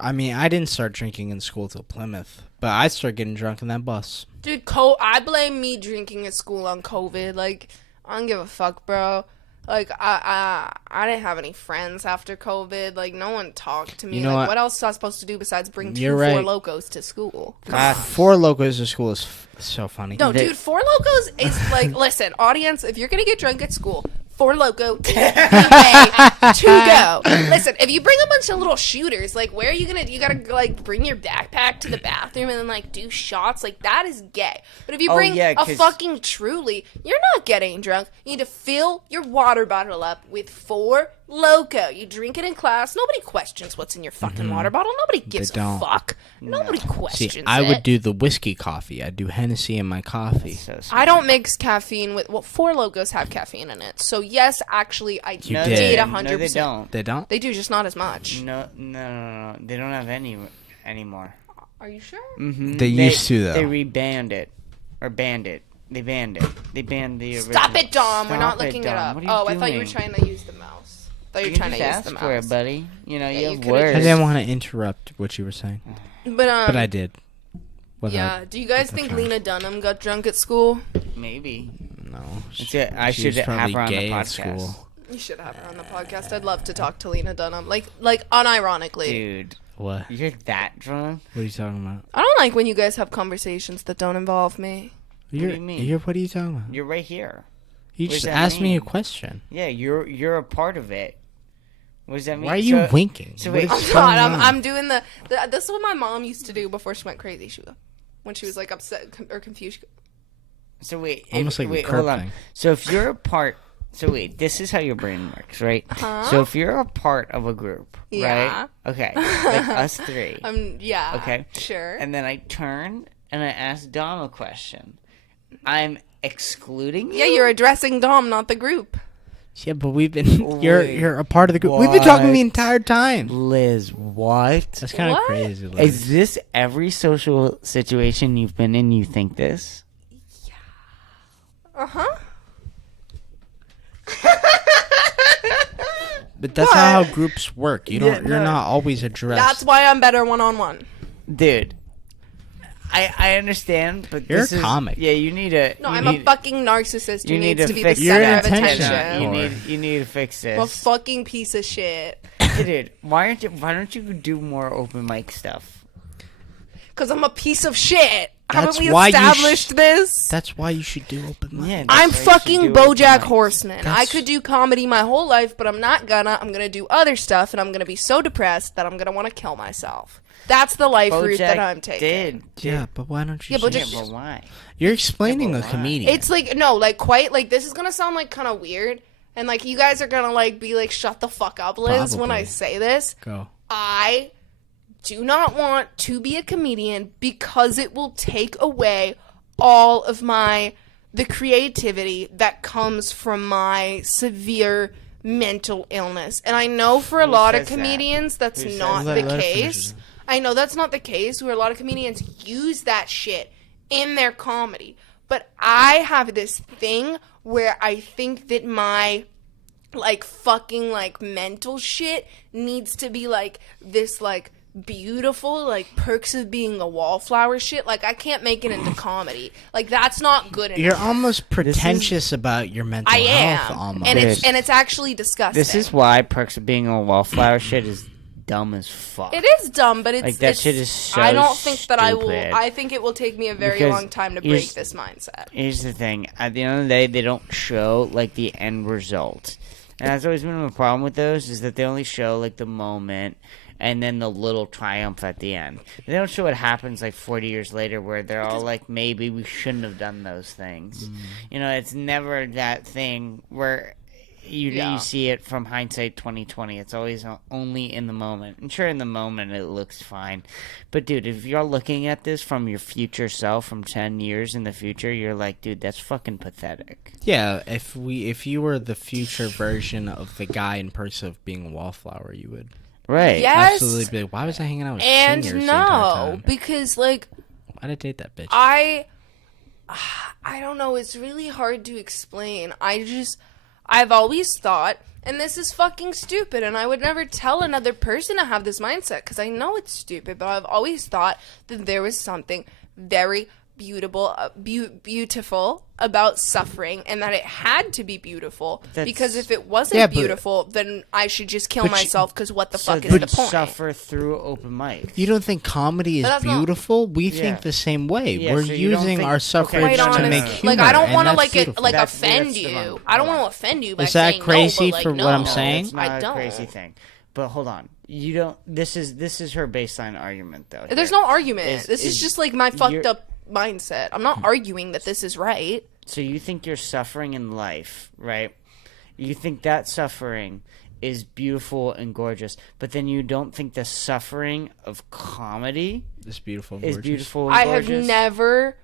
I mean, I didn't start drinking in school till Plymouth, but I started getting drunk in that bus. Dude, I blame me drinking at school on COVID. Like, I don't give a fuck, bro. Like, I didn't have any friends after COVID. Like, no one talked to me. You know like, what? what else was I supposed to do besides bring You're 4 right. Locos to school? Four Locos to school is so funny. No, dude, 4 Locos is like, listen, audience, if you're gonna get drunk at school, 4 Loco is the way to go. Listen, if you bring a bunch of little shooters, like, where are you gonna, you gotta, like, bring your backpack to the bathroom and then, like, do shots, like, that is gay. But if you bring yeah, a 'cause- fucking Truly, you're not getting drunk. You need to fill your water bottle up with 4 Loco. You drink it in class. Nobody questions what's in your fucking water bottle. Nobody gives a don't. fuck. Nobody questions See, I it. would do the whiskey coffee. I'd do Hennessy in my coffee. So I don't mix caffeine with. Well, 4 Locos have caffeine in it, so yes, actually, I You did did. 100%. No, they don't. They don't? They do, just not as much. No. They don't have any anymore. Are you sure? Mm-hmm. They used to, though. They rebanned it, or banned it. They banned it. They banned the original. Stop it, Dom. We're not Stop looking it Dom. up. What are you Oh, doing? I thought you were trying to use the mouse. I thought you You were trying can to just use the ask for it, mouse. buddy. You know, Yeah, you you have could've words. I didn't want to interrupt what you were saying, But but I did. Without- yeah. Do you guys think trying. Lena Dunham got drunk at school? Maybe. No. That's it. I She should was have probably her on the gay at podcast. school. You should have her on the podcast. I'd love to talk to Lena Dunham, like unironically. Dude, What? you're that drunk? What are you talking about? I don't like when you guys have conversations that don't involve me. do you mean? What are you talking about? You're right here. You what does just that asked me a mean? question. Yeah, you're a part of it. What does that mean? Why are you winking? so What wait- is I'm going not. on? I'm doing the. This is what my mom used to do before she went crazy. When she was like upset or confused. So wait, Almost like the wait, Curb hold on. thing. So if you're a part, so wait, this is how your brain works, right? Uh-huh. So if you're a part of a group, Yeah. right? Okay, like us three. Yeah. Okay. Sure. And then I turn and I ask Dom a question. I'm excluding you? Yeah, you're addressing Dom, not the group. Yeah, but we've been. You're Wait, a part of the group. We've been talking what? the entire time. Liz, what? That's kind of What? crazy. Liz. Is this every social situation you've been in? You think this? Uh-huh. But that's not how groups work. You don't. You're not always addressed. That's why I'm better one-on-one. Dude, I understand, but You're this a is, comic. Yeah, you need a. No, you I'm need, a fucking narcissist who you need needs to to be the fix You're center of intentional. attention. You need to fix I'm a this. fucking piece of shit. Dude, why don't you do more open mic stuff? Because I'm a piece of shit. That's Haven't we why you established this? That's why you should do open mic. Yeah, I'm that's why you fucking should do open BoJack mics. Horseman. I That's- could do comedy my whole life, but I'm not gonna. I'm gonna do other stuff, and I'm gonna be so depressed that I'm gonna want to kill myself. That's the life route that I'm taking. Did. Yeah, but why don't you? Yeah, but say- just- Yeah, but why? You're explaining Yeah, a but why? comedian. It's like no, like quite like this is gonna sound like kind of weird, and like you guys are gonna like be like, shut the fuck up, Liz, when I Probably. say this. Go. I do not want to be a comedian because it will take away all of the creativity that comes from my severe mental illness. And I know for a lot of says that? comedians that's Who says not that? the Let her finish case. it. I know that's not the case, where a lot of comedians use that shit in their comedy. But I have this thing where I think that my like fucking like mental shit needs to be like this like beautiful like perks of being a wallflower shit. Like I can't make it into comedy. Like that's not good enough. You're almost pretentious about your mental I health. am, Almost. and it's actually disgusting. This is why perks of being a wallflower shit is dumb as fuck. It is dumb, but it's Like, that it's, shit is so I don't think that I will. stupid. I think it will take me a very Because long time to here's- break this mindset. Here's the thing. At the end of the day, they don't show, like, the end result. And that's always been my problem with those, is that they only show, like, the moment and then the little triumph at the end. They don't show what happens, like, 40 years later where they're all like, maybe we shouldn't have done those things. You know, it's never that thing where you see it from hindsight 2020. It's always only in the moment. And sure, in the moment it looks fine. But, dude, if you're looking at this from your future self from 10 years in the future, you're like, dude, that's fucking pathetic. Yeah, if you were the future version of the guy in person of being a wallflower, you would Right. Yes, absolutely be like, why was I hanging out with and seniors the entire no, time? because like Why'd I date that bitch? I don't know. It's really hard to explain. I've always thought, and this is fucking stupid, and I would never tell another person to have this mindset because I know it's stupid, but I've always thought that there was something very beautiful about suffering, and that it had to be beautiful, because if it wasn't Yeah, but- beautiful, then I should just kill but you- myself, because what the So fuck is they the point? suffer through open mic. You don't think comedy is But that's not- beautiful? We Yeah. think the same way. Yeah, We're so you don't using think- our okay, suffrage Quite to honestly, make humor. like I don't want to That's offend the you. one. I don't want to offend you by Is that saying crazy no, but, like, for no. what I'm No, saying? it's not I a don't. crazy thing. But hold on. You don't. This is her baseline argument, though. There's here. no argument. This is just like my fucked you're- up mindset. I'm not arguing that this is right. So you think you're suffering in life, right? You think that suffering is beautiful and gorgeous, but then you don't think the suffering of comedy It's beautiful. is gorgeous. beautiful and I have gorgeous? never,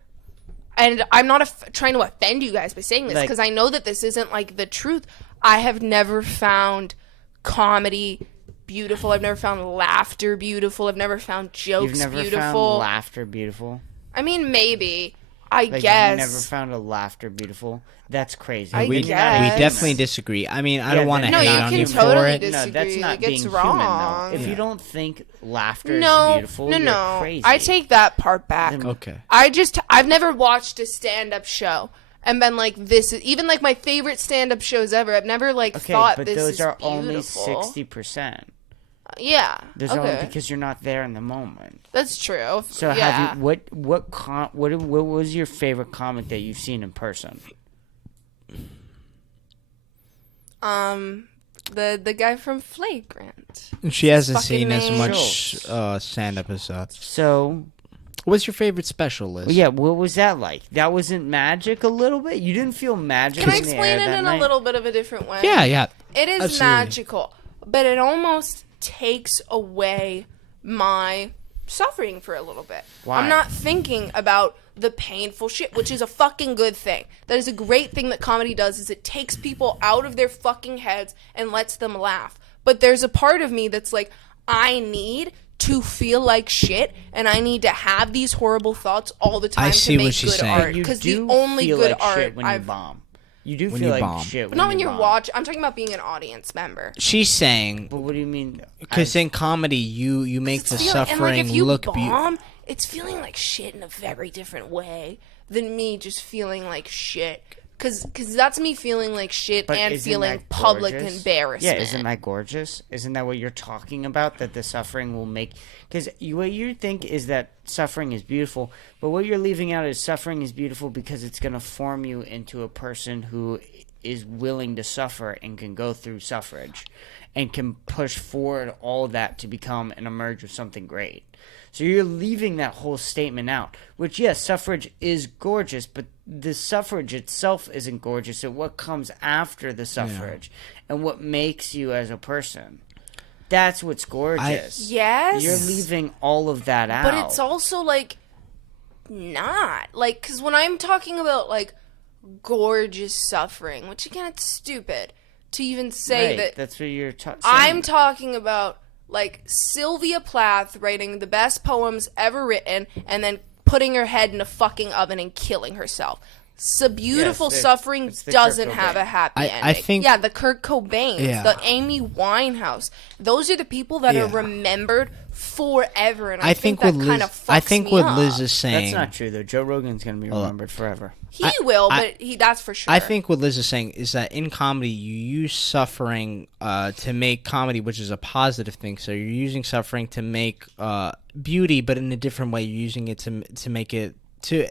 and I'm not trying to offend you guys by saying this, Like- because I know that this isn't like the truth. I have never found comedy beautiful. I've never found laughter beautiful. I've never found jokes You've never beautiful. found laughter beautiful. I mean, maybe. I Like guess. you've never found a laughter beauble. That's crazy. I Then We, you're not guess. we human. definitely disagree. I mean, I Yeah, don't want to then- hate No, you on can you totally for it. dis- No, that's disagree. not Like, it's being wrong. human, though. If Yeah. you don't think laughter No, is beautiful, no, you're no. crazy. I take that part back. Then- Okay. I've never watched a stand-up show and been like, this is even like my favorite stand-up shows ever. I've never like Okay, thought but this those is are beautiful. only 60%. Yeah, There's okay, only because you're not there in the moment. that's true. So yeah. have you what was your favorite comic that you've seen in person? The guy from Flagrant. She hasn't fucking seen as name. much stand-up as So What's your favorite special, Liz? yeah, what was that like? That wasn't magic a little bit. You didn't feel magic. Can I in the explain air it that in night? a little bit of a different way? Yeah. It is Absolutely. magical, but it almost takes away my suffering for a little bit. Why? I'm not thinking about the painful shit, which is a fucking good thing. That is a great thing that comedy does, is it takes people out of their fucking heads and lets them laugh. But there's a part of me that's like, I need to feel like shit, and I need to have these horrible thoughts all the time I see to make what she's good saying. art. You Because the do only feel good like art shit when you I've... bomb. You do When feel you like bomb. shit But when not you when you're bomb. watching. I'm talking about being an audience member. She's saying But what do you mean? because in comedy you make the It's feeling- suffering and like if you look bomb, beautiful. it's feeling like shit in a very different way than me just feeling like shit. Cause that's me feeling like shit But and isn't feeling that public gorgeous? embarrassment. Yeah, isn't that gorgeous? Isn't that what you're talking about? That the suffering will make... Because what you think is that suffering is beautiful, but what you're leaving out is suffering is beautiful because it's going to form you into a person who is willing to suffer and can go through suffrage and can push forward all that to become and emerge with something great. So you're leaving that whole statement out, which, yes, suffrage is gorgeous, but the suffrage itself isn't gorgeous. It's what comes after the suffrage and what makes you as a person. That's what's gorgeous. Yes. You're leaving all of that out. But it's also, like, not. Like, because when I'm talking about, like, gorgeous suffering, which, again, it's stupid to even say that. That's what you're saying. I'm talking about, like, Sylvia Plath writing the best poems ever written and then putting her head in a fucking oven and killing herself. So beautiful suffering doesn't have a happy ending. I think, the Kurt Cobains, the Amy Winehouse. Those are the people that are remembered forever, and I think that kind of fucks I think me what up. Liz is saying. That's not true, though. Joe Rogan's going to be remembered forever. He will, but that's for sure. I think what Liz is saying is that in comedy, you use suffering to make comedy, which is a positive thing. So you're using suffering to make beauty, but in a different way. You're using it to make it to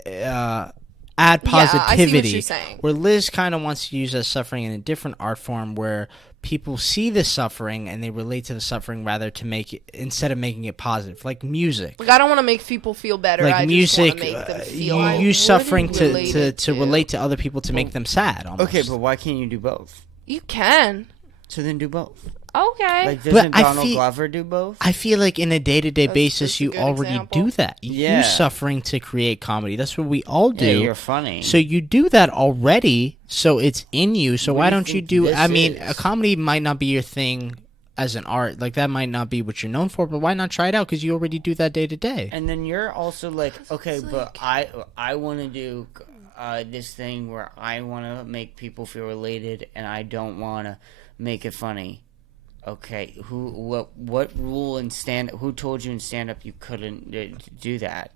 add positivity. I see what you're saying. Where Liz kind of wants to use that suffering in a different art form, where people see the suffering and they relate to the suffering rather to make it, instead of making it positive, like music. Like, I don't want to make people feel better. Like I music, just want to make them feel. you use suffering to to relate to other people to make them sad. Almost. Okay, but why can't you do both? You can. So then do both. Okay. Like, doesn't I Donald feel- Glover do both? I feel like in a day-to-day That's basis, a you good already example. do that. You Yeah. use suffering to create comedy. That's what we all do. Yeah, you're funny. So you do that already, so it's in you. So What why do you don't you think do? this I mean, is? a comedy might not be your thing as an art. Like, that might not be what you're known for, but why not try it out? Because you already do that day to day. And then you're also like, okay, but I want to do this thing where I want to make people feel related, and I don't want to make it funny. Okay, what rule in who told you in stand up you couldn't do that?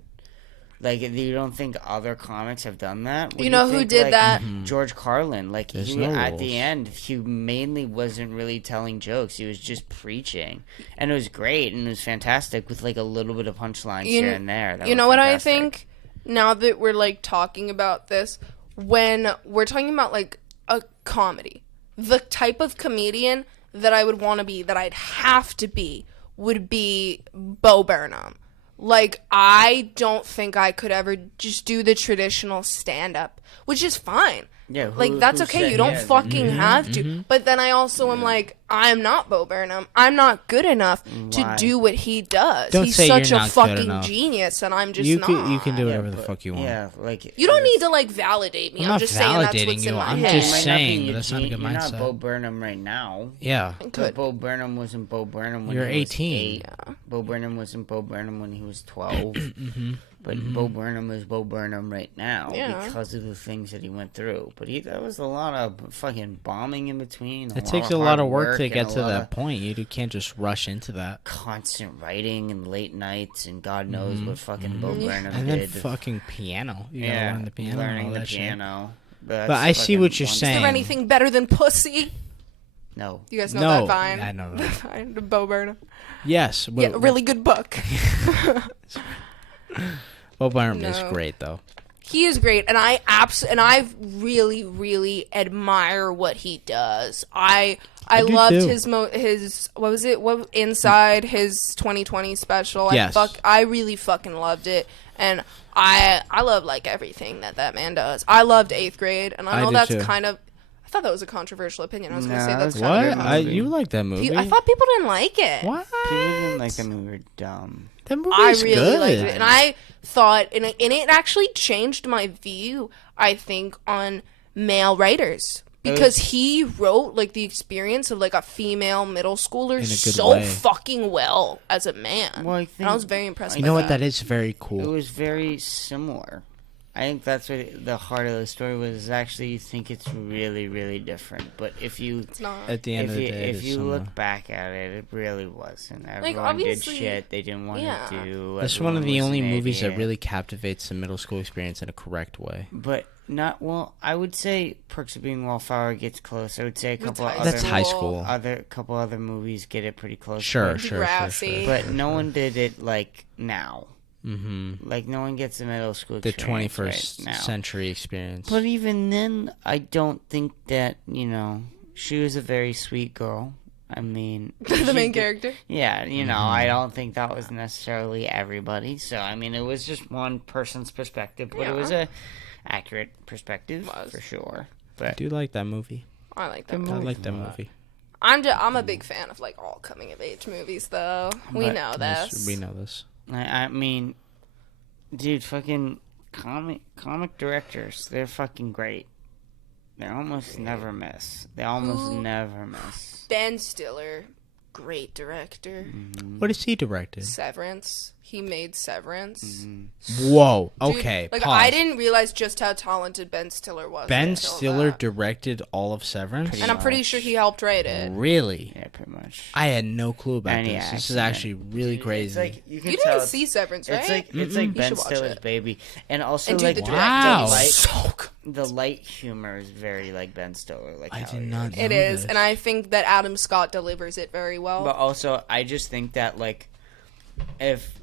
Like, you don't think other comics have done that? You know who did that? George Carlin. Like, There's he, no at rules. the end, he mainly wasn't really telling jokes. He was just preaching. And it was great, and it was fantastic with, like, a little bit of punchlines here and there. You know what I think? Now that we're, like, talking about this, when we're talking about, like, a comedy, the type of comedian that I would want to be, that I'd have to be, would be Bo Burnham. Like, I don't think I could ever just do the traditional stand-up, which is fine. Yeah, Like, that's who okay. said- You don't yeah, fucking have to. But then I also am like, I'm not Bo Burnham. I'm not good enough to Why? do what he does. Don't He's say such you're a not good fucking enough. genius, and I'm just You not. can do whatever the but- fuck you want. Yeah, like... You don't need to, like, validate me. I'm I'm not just saying that's validating what's in you. my I'm head. just might not saying, be but that's not a good You're mindset. not Bo Burnham right now. Yeah. But Bo Burnham wasn't Bo Burnham when You're he was 18. 8. Bo Burnham wasn't Bo Burnham when he was 12. But Bo Burnham is Bo Burnham right now because of the things that he went through. But that was a lot of fucking bombing in between. It takes a lot of work to get to that point. You can't just rush into that. Constant writing and late nights and God knows what fucking Bo Burnham And then did. fucking piano. You gotta learn the piano. and all learning the that shit. piano. But I see what you're Is saying. there anything better than pussy? No. You guys know No, that vine? I know The that. vine, the Bo Burnham. Yes. Yeah, really good book. Bo Burnham is No. great, though. He is great, and I really, really admire what he does. I do loved too. his what was it? What Inside his 2020 special? Yes. I really fucking loved it, and I love like everything that man does. I loved 8th Grade, and I I know do that's too. kind of. I thought that was a controversial opinion. I was going to No, say that's it's kind What? of. a good movie. You like that movie? I thought people didn't like it. What? People didn't like the movie. Were dumb. That movie I is really good. liked it, and I thought, and it actually changed my view, I think, on male writers, because he wrote like the experience of like a female middle schooler In a good so way. fucking well as a man. Well, I and I think- was very impressed. You by know what? that That is very It cool. was very similar. I think that's what the heart of the story was. Is actually, you think it's really, really different. But if you It's not. At the end of the day, if you similar. look back at it, it really wasn't. Everyone did obviously- shit they didn't want yeah. to do. That's one of Everyone the was only an movies that idiot. really captivates the middle school experience in a correct way. But not well. I would say Perks of Being a Wallflower gets close. I would say a couple high other That's high school. couple other movies get it pretty close. Sure, but, sure. Degrassi. But no one did it like now. Like, no one gets the middle school The experience 21st right now. century experience. But even then, I don't think that, she was a very sweet girl. I mean... The main character? Yeah, I don't think that was necessarily everybody. So, I mean, it was just one person's perspective. But it was a accurate perspective, for sure. But I do like that movie. I like that I movie. like that movie. I'm a big fan of, like, all coming-of-age movies, though. We know this. We know this. I mean, dude, fucking comic directors, they're fucking great. They almost never miss. Ben Stiller, great director. What has he directed? Severance. He made Severance. Whoa. Dude, Okay. like, pause. I didn't realize just how talented Ben Stiller was. Ben Stiller directed all of Severance? And I'm pretty sure he helped write it. Really? Yeah, pretty much. I had no clue about And this. yeah, This is actually really It's crazy. like, you You didn't see Severance, right? It's like You Ben should watch Stiller's it. baby. And also, And dude, like, the wow. directing the light humor is very, like, Ben Stiller. Like, I how did he not is. know It is, this. and I think that Adam Scott delivers it very well. But also, I just think that, like, if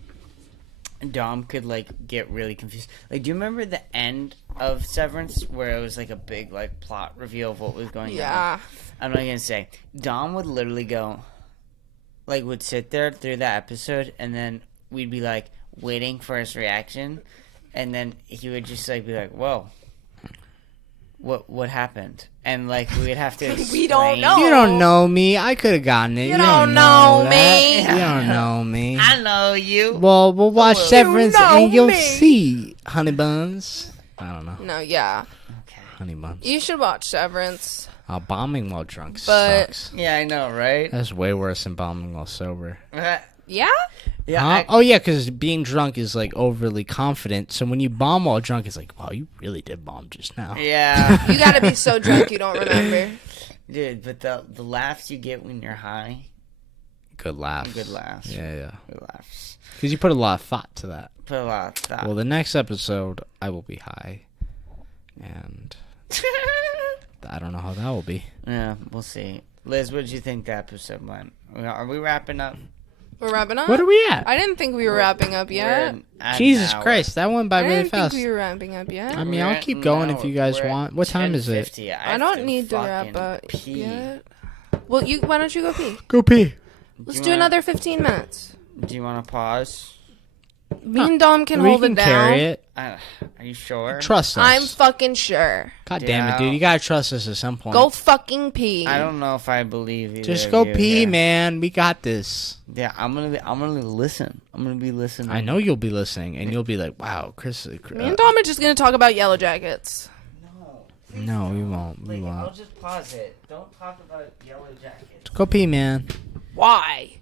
Dom could, like, get really confused. Like, do you remember the end of Severance where it was, like, a big, like, plot reveal of what was going on? Yeah. I'm not gonna say. Dom would literally go, like, would sit there through that episode, and then we'd be, like, waiting for his reaction, and then he would just, like, be like, whoa. What happened? And, like, we'd have to explain. We don't know. You don't know me. I could have gotten it. You don't know that. me. You don't know me. I know you. Well, we'll watch Severance know and you'll me. see, honey buns. I don't know. No, yeah. Honey buns. You should watch Severance. Bombing while drunk But- sucks. Yeah, I know, right? That's way worse than bombing while sober. Yeah? Yeah, Huh? Oh, yeah, because being drunk is, like, overly confident. So when you bomb while drunk, it's like, wow, you really did bomb just now. yeah. You gotta be so drunk you don't remember. Dude, but the laughs you get when you're high, Good laughs. good laughs. Yeah. Good laughs. Because you put a lot of thought to that. Put a lot of thought. Well, the next episode, I will be high. And I don't know how that will be. Yeah, we'll see. Liz, what did you think the episode went? Are we wrapping up? We're wrapping up? What are we at? I didn't think we were wrapping up yet. We're at Jesus an hour. Christ, that went by I really didn't fast. think we were wrapping up yet. I mean, We're I'll at keep an going hour. if you guys We're at want. What time is it? 10:50. I don't need to wrap fucking up pee. yet. Well, why don't you go pee? Go pee. Let's you do wanna- another 15 minutes. Do you want to pause? Me and Dom can We hold can it down. carry it. Are you sure? Trust us. I'm fucking sure. God damn it, Yeah. dude. You gotta trust us at some point. Go fucking pee. I don't know if I believe you. Just go pee, man. We got this. Yeah, I'm gonna listen. I'm gonna be listening. I know you'll be listening, and you'll be like, wow, Chris. Me and Dom are just gonna talk about Yellow Jackets. No, we won't. We I'll won't. just pause it. Don't talk about Yellow Jackets. Go pee, man. Why?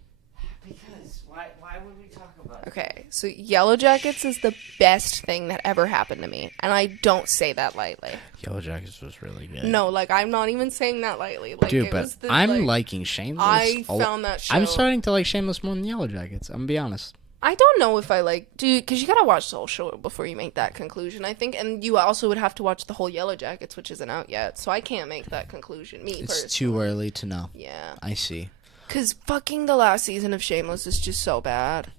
Because why would we talk about it? Okay, so Yellow Jackets is the best thing that ever happened to me, and I don't say that lightly. Yellow Jackets was really good. No, like I'm not even saying that lightly. Like, Dude, it but was the, I'm like, liking Shameless. I a- found that show. I'm starting to like Shameless more than Yellow Jackets. I'm gonna be honest. I don't know if I like, dude, because you gotta watch the whole show before you make that conclusion, I think, and you also would have to watch the whole Yellow Jackets, which isn't out yet, so I can't make that conclusion. Me It's personally. too early to know. Yeah, I see. because fucking the last season of Shameless is just so bad.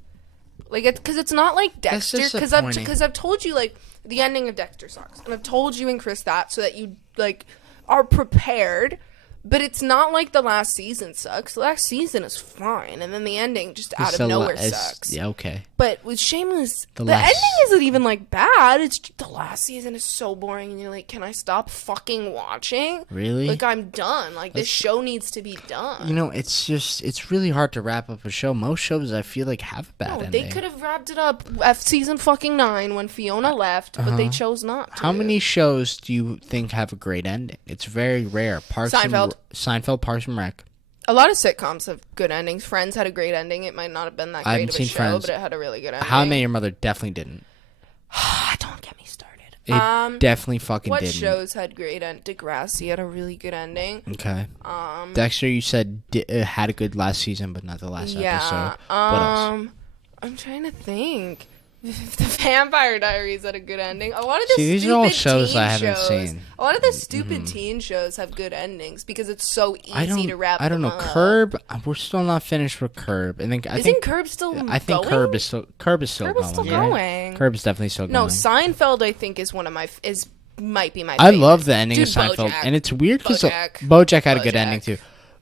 Like, because it's not like That's Dexter. disappointing. Because I've told you like the ending of Dexter sucks, and I've told you and Chris that so that you like are prepared. But it's not like the last season sucks. The last season is fine, and then the ending just out It's of a nowhere it's- sucks. Yeah, okay. But with Shameless, the last- ending isn't even like bad. It's just, the last season is so boring, and you're like, can I stop fucking watching? Really? Like, I'm done. Like, this show needs to be done. You know, it's really hard to wrap up a show. Most shows I feel like have a bad No, ending. they could have wrapped it up at season fucking 9 when Fiona left, but they chose not to. How many shows do you think have a great ending? It's very rare. Seinfeld. Seinfeld, Parks and Rec. A lot of sitcoms have good endings. Friends had a great ending. It might not have been that I great haven't of a seen show, Friends. but it had a really good ending. How I Met Your Mother definitely didn't. Don't get me started. It definitely fucking What didn't. shows had great end? Degrassi had a really good ending. Okay. Dexter, you said had a good last season, but not the last Yeah. episode. What else? I'm trying to think. The Vampire Diaries had a good ending. A lot of the these stupid are all shows teen I haven't shows, seen. A lot of the stupid teen shows have good endings because it's so easy to wrap. I don't know. them up. Curb. We're still not finished with Curb. And then Isn't Curb still I think going? Curb is still going. Curb is still going. Curb is definitely still No, going. Seinfeld I think is one of my might be my. I favorite. love the ending Dude, of Seinfeld, BoJack. and it's weird because BoJack. BoJack had a good BoJack. ending too,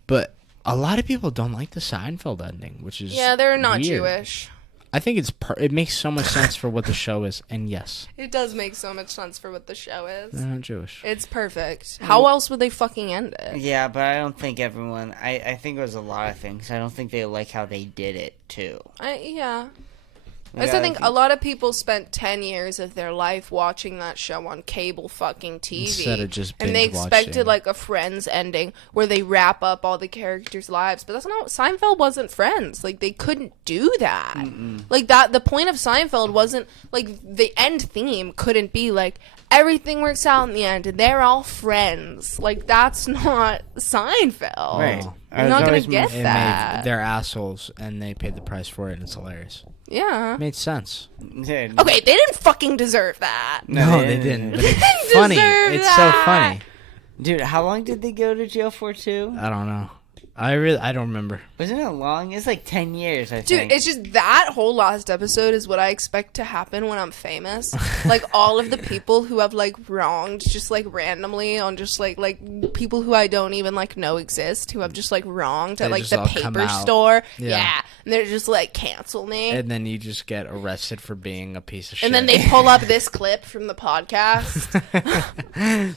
but a lot of people don't like the Seinfeld ending, which is They're not weird. Jewish. I think it makes so much sense for what the show is, and yes, It does make so much sense for what the show is. they're not Jewish. It's perfect. How else would they fucking end it? Yeah, but I don't think everyone. I think it was a lot of things. I don't think they like how they did it too. I also think a lot of people spent 10 years of their life watching that show on cable fucking TV. Instead of just and they binge expected watching. like a Friends ending where they wrap up all the characters' lives. But that's not Seinfeld wasn't Friends. Like they couldn't do that. Like that the point of Seinfeld wasn't like the end theme couldn't be like everything works out in the end and they're all friends. Like that's not Seinfeld. Right. You're not gonna always get that. They're assholes, and they paid the price for it, and it's hilarious. Yeah. It made sense. Dude, Okay, they didn't fucking deserve that. No, they didn't. But it's didn't funny. deserve It's that. so funny. Dude, how long did they go to jail for too? I don't know. I don't remember. Wasn't it long? It's like 10 years, I Dude, think. it's just that whole last episode is what I expect to happen when I'm famous. Like all of the people who have like wronged just like randomly on just like people who I don't even like know exist who have just like wronged They at like just the all come paper out. store. Yeah. Yeah. And they're just like cancel me. And then you just get arrested for being a piece of shit. And then they pull up this clip from the podcast.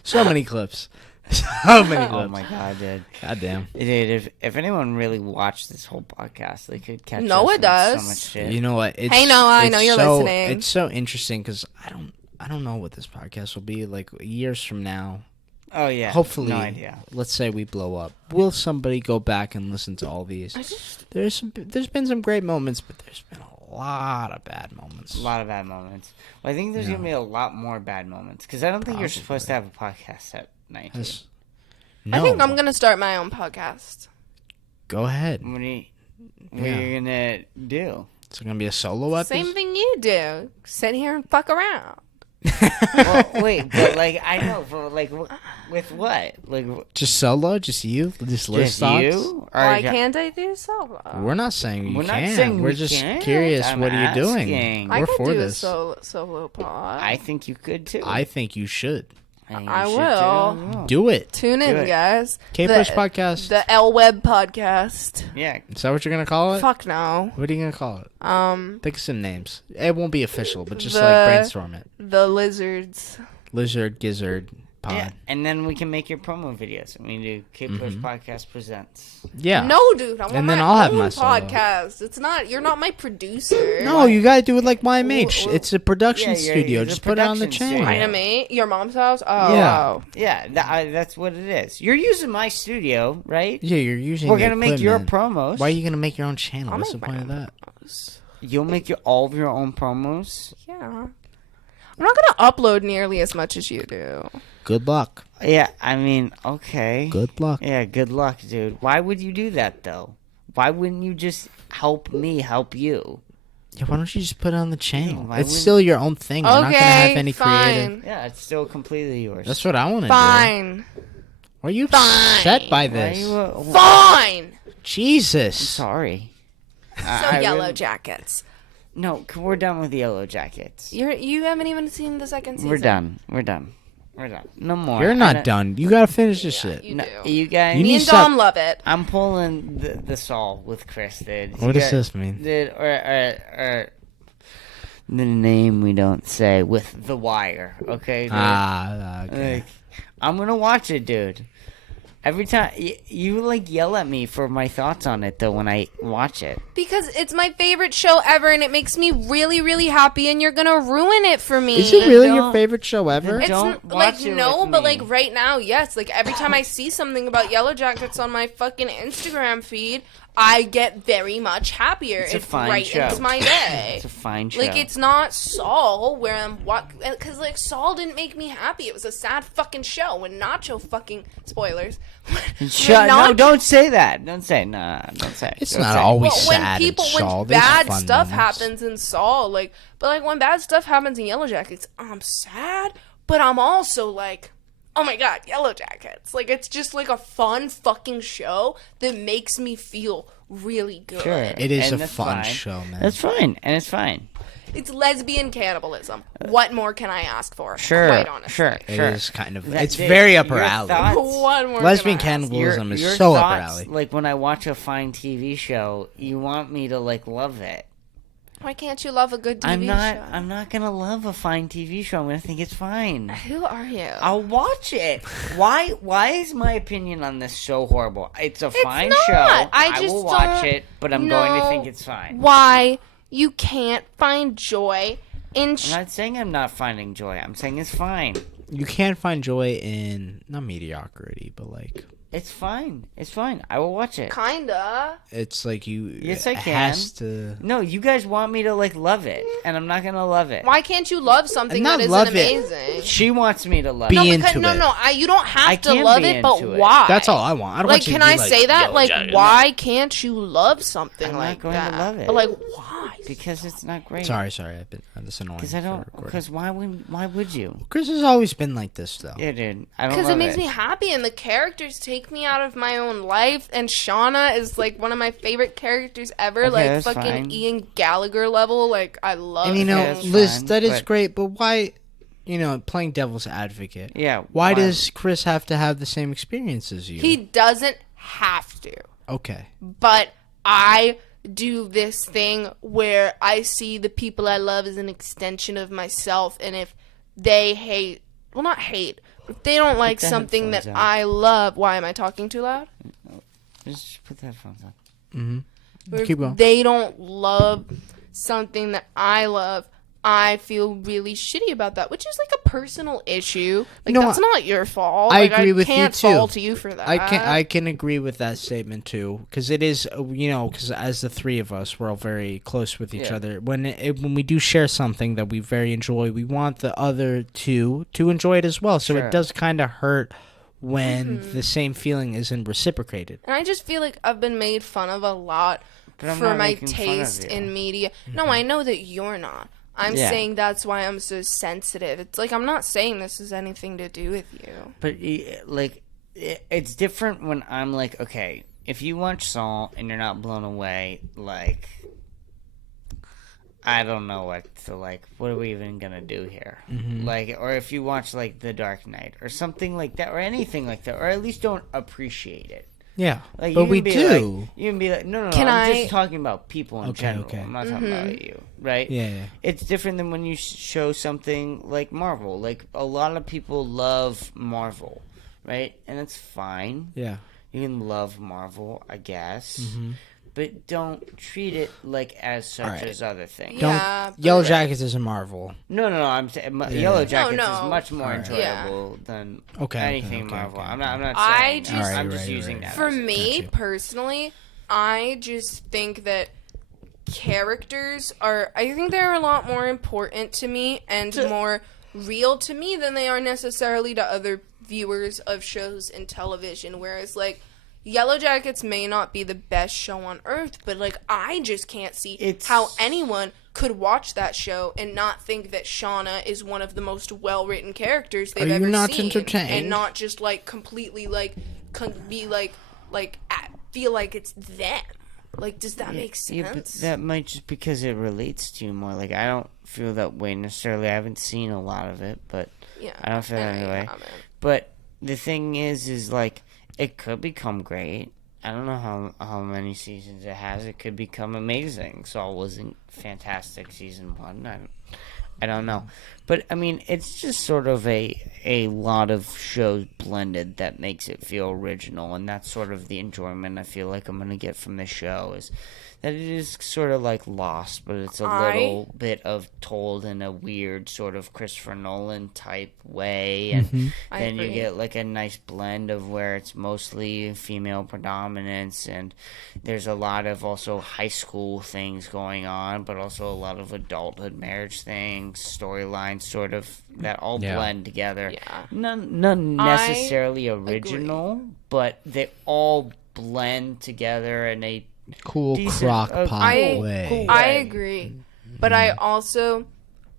So many clips. So many clips. Oh my god, dude. God damn. Dude, if anyone really watched this whole podcast, they could catch Noah us on does. so much shit. You know what? Hey, Noah, I know you're listening. It's so interesting because I don't know what this podcast will be like years from now. Oh yeah. Hopefully, No idea. let's say we blow up. Will somebody go back and listen to all these? There's been some great moments, but there's been a lot of bad moments. A lot of bad moments. Well, I think there's gonna be a lot more bad moments because I don't think you're supposed to have a podcast at 19. No. I think I'm gonna start my own podcast. Go ahead. What are you gonna do? It's gonna be a solo episode. Same thing you do. Sit here and fuck around. Well, wait, but like I know, but like with what? Like Just solo, just you, just list just thoughts. you? Or Why can't I do solo? We're not saying you We're not can't. saying We're we just can't. curious. I'm What are you doing? asking. I We're could for do this. a solo pod. I think you could too. I think you should think you I should will. do it. Tune in, it. guys. Kpush The- podcast. The L Web podcast. Yeah. Is that what you're gonna call it? Fuck no. What are you gonna call it? Think of some names. It won't be official, but just The- like brainstorm it. The Lizards. Lizard, gizzard, pod. Yeah, and then we can make your promo videos. I mean, do Kpush Podcast Presents. Yeah. No, dude. I want And then my I'll have own my solo. podcast. It's not. You're not my producer. No, you gotta do it like YMH. Well, it's a production yeah, studio. it's a Just put it on the production channel. studio. Dynamite. Your mom's house. Oh, Yeah. wow. Yeah, that's what it is. You're using my studio, right? Yeah, you're using. We're the gonna make your equipment. promos. Why are you gonna make your own channel? I'll What's the make point my of own that? promos. You'll make all of your own promos. Yeah. I'm not gonna upload nearly as much as you do. Good luck. Yeah, I mean, okay. Good luck. Yeah, good luck, dude. Why would you do that though? Why wouldn't you just help me help you? Yeah, why don't you just put it on the channel? why It's wouldn't- still your own thing. You're not gonna have any fine. creative. Yeah, it's still completely yours. That's what I want to do. Fine. Why are you upset by Why are this? you, Fine. Jesus. sorry. So Yellow Jackets. No, we're done with the Yellow Jackets. You haven't even seen the second season. We're done. We're done. We're done. No more. You're I not don't- done. You gotta finish this shit. You No, do. you guys. You Me need and to stop- Dom love it. I'm pulling the Saul with Chris, dude. What does this mean? Dude, or the name we don't say with The Wire, okay? Dude? Okay. Like, I'm gonna watch it, dude. Every time you like yell at me for my thoughts on it, though, when I watch it. Because it's my favorite show ever, and it makes me really, really happy. And you're gonna ruin it for me. Is it really your don't- favorite show ever? then It's Don't like watch it no, with but me. like right now, yes. Like every time I see something about Yellow Jackets on my fucking Instagram feed, I get very much happier. It's a fine brightens show. my day. It's a fine show. Like, it's not Saul, where I'm because, like, Saul didn't make me happy. It was a sad fucking show. When Nacho fucking... Spoilers. No, don't say that. Don't say don't say. It's Don't not say. always Well, sad in Saul. when There's bad fun stuff moments. happens in Saul, like, but, like, when bad stuff happens in Yellow Jackets, I'm sad, but I'm also, like... Oh my god, Yellow Jackets. Like, it's just like a fun fucking show that makes me feel really good. Sure. It is And a that's fun fine. show, man. That's fine, and it's fine. It's lesbian cannibalism. What more can I ask for? Sure, Quite honestly. sure. It is kind of. That- It's they- very upper your alley. thoughts- What more Lesbian can I ask? cannibalism is your so upper thoughts, alley. Like, when I watch a fine TV show, you want me to, like, love it. Why can't you love a good TV show? I'm not gonna love a fine TV show. I'm gonna think it's fine. Who are you? I'll watch it. Why is my opinion on this so horrible? It's a fine not. show. I just will watch don't it, but I'm going to know think it's fine. Why you can't find joy in... I'm not saying I'm not finding joy. I'm saying it's fine. You can't find joy in not mediocrity, but like It's fine. It's fine. I will watch it. Kinda. it's like you. Yes, I it can. Has to. No, you guys want me to, like, love it, and I'm not gonna love it. Why can't you love something Not that isn't love it. amazing? She wants me to love Be it. into because, it. no, you don't have I to can love be it, but into it. why? That's all I want. I don't Like, want you can to be I like, say that? "Yo, Like, Jack, why can't you love something I'm not like going to that? love it. But, like, why? Because it's not great. Sorry. I've been. That's annoying. Because I don't. for recording. Because why would you? Chris has always been like this, though. Yeah, dude. I don't. Because love it makes me happy, and the characters take me out of my own life. And Shauna is like one of my favorite characters ever. Okay, like that's fucking fine. Ian Gallagher level. Like, I love. And you know, that's Liz, fine, that is but- great, but why? You know, playing devil's advocate. Yeah. Why does Chris have to have the same experience as you? He doesn't have to, Okay. but I do this thing where I see the people I love as an extension of myself, and if they hate, well, not hate, but if they don't like the something that headphones on. I love, why am I talking too loud? Just put the headphones on. Or Keep if going. they don't love something that I love, I feel really shitty about that, which is like a personal issue. Like, No, that's not your fault. I Like, agree with you, can't too. fault you for that. I can agree with that statement too, because it is because as the three of us, we're all very close with each Yeah. other. When we do share something that we very enjoy, we want the other two to enjoy it as well. So Sure. it does kind of hurt when the same feeling isn't reciprocated. And I just feel like I've been made fun of a lot But I'm for not my making fun of taste you. in media. No, I know that you're not. I'm Yeah. saying that's why I'm so sensitive. It's like, I'm not saying this has anything to do with you. But it's different when I'm like, okay, if you watch Saul and you're not blown away, like, I don't know what to like. What are we even gonna do here? Like, or if you watch like The Dark Knight or something like that, or anything like that, or at least don't appreciate it. Yeah, Like, but you can we be do. Like, you can be like, no. Can I'm I- just talking about people in Okay, general. okay. I'm not talking about you, right? Yeah. It's different than when you show something like Marvel. Like, a lot of people love Marvel, right? And it's fine. Yeah. You can love Marvel, I guess. Mm-hmm. But don't treat it like as such Alright. as other things. Don't. Yeah, but- Yellow Jackets is a Marvel. No. I'm saying Yellow Jackets No. is much more Alright. enjoyable than Okay, anything okay, Marvel. okay, I'm not I saying. just- I'm Alright, just right, using right. that. For as- me, Gotcha. personally, I just think that characters are, I think they're a lot more important to me and more real to me than they are necessarily to other viewers of shows and television. Whereas, like, Yellow Jackets may not be the best show on earth, but, like, I just can't see It's- how anyone could watch that show and not think that Shauna is one of the most well-written characters they've Are you ever not seen. entertained? And not just, like, completely, like, be, feel like it's them. Like, does that make sense? Yeah, but that might just because it relates to you more. Like, I don't feel that way necessarily. I haven't seen a lot of it, but Yeah, I don't feel that yeah, way. man. But the thing is like, it could become great. I don't know how many seasons it has. It could become amazing. Saul wasn't fantastic season 1. I don't know. But I mean, it's just sort of a lot of shows blended that makes it feel original, and that's sort of the enjoyment I feel like I'm gonna get from the show is that it is sort of like Lost, but it's a little bit of told in a weird sort of Christopher Nolan type way, and then you get like a nice blend of where it's mostly female predominance, and there's a lot of also high school things going on, but also a lot of adulthood marriage things, storylines sort of that all blend together. Yeah. None necessarily original, but they all blend together in a cool decent, crock pot way. Cool. I agree, but I also,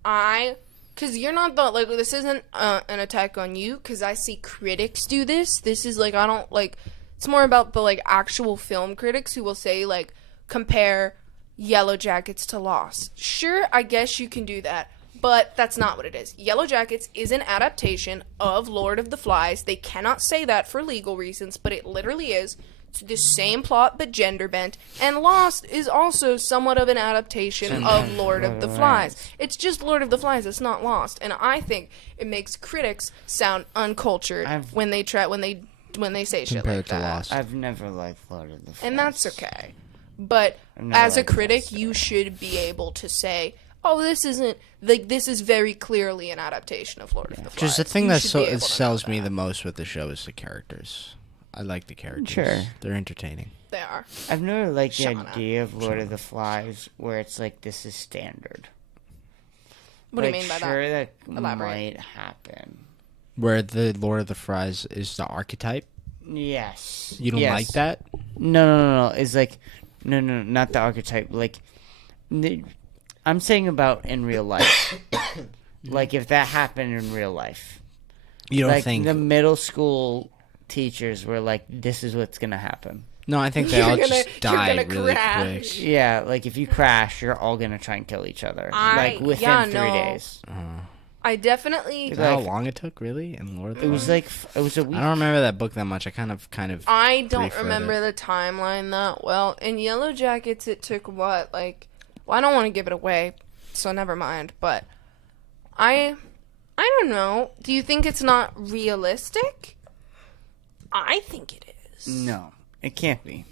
because you're not the, like, this isn't an attack on you, because I see critics do this. This is, like, I don't, like, it's more about the, like, actual film critics who will say, like, compare Yellow Jackets to Lost. Sure, I guess you can do that, but that's not what it is. Yellow Jackets is an adaptation of Lord of the Flies. They cannot say that for legal reasons, but it literally is. It's the same plot but gender bent, and Lost is also somewhat of an adaptation of Lord of the Flies. It's just Lord of the Flies, it's not Lost, and I think it makes critics sound uncultured when they say shit like that. Lost. I've never liked Lord of the Flies. And that's okay. But as a critic, you should be able to say, oh, this isn't, like, this is very clearly an adaptation of Lord of the Flies. Just the thing that sells me the most with the show is the characters. I like the characters. Sure. They're entertaining. They are. I've never liked the idea of Lord of the Flies where it's like this is standard. What do you mean by sure that? That might happen. Where the Lord of the Flies is the archetype? Yes. You don't like that? No. It's like, no, not the archetype. Like, I'm saying about in real life. Like, if that happened in real life. You don't like think... the middle school teachers were like, this is what's gonna happen. No, I think they all just die really quick. Yeah, like if you crash, you're all gonna try and kill each other. Like within 3 days. I definitely... Is that how long it took, really? In Lord of the Flies? It was a week. I don't remember that book that much. I kind of. I don't remember the timeline that well. In Yellow Jackets, it took what? Like, well, I don't want to give it away, so never mind. But I don't know. Do you think it's not realistic? I think it is. No, it can't be.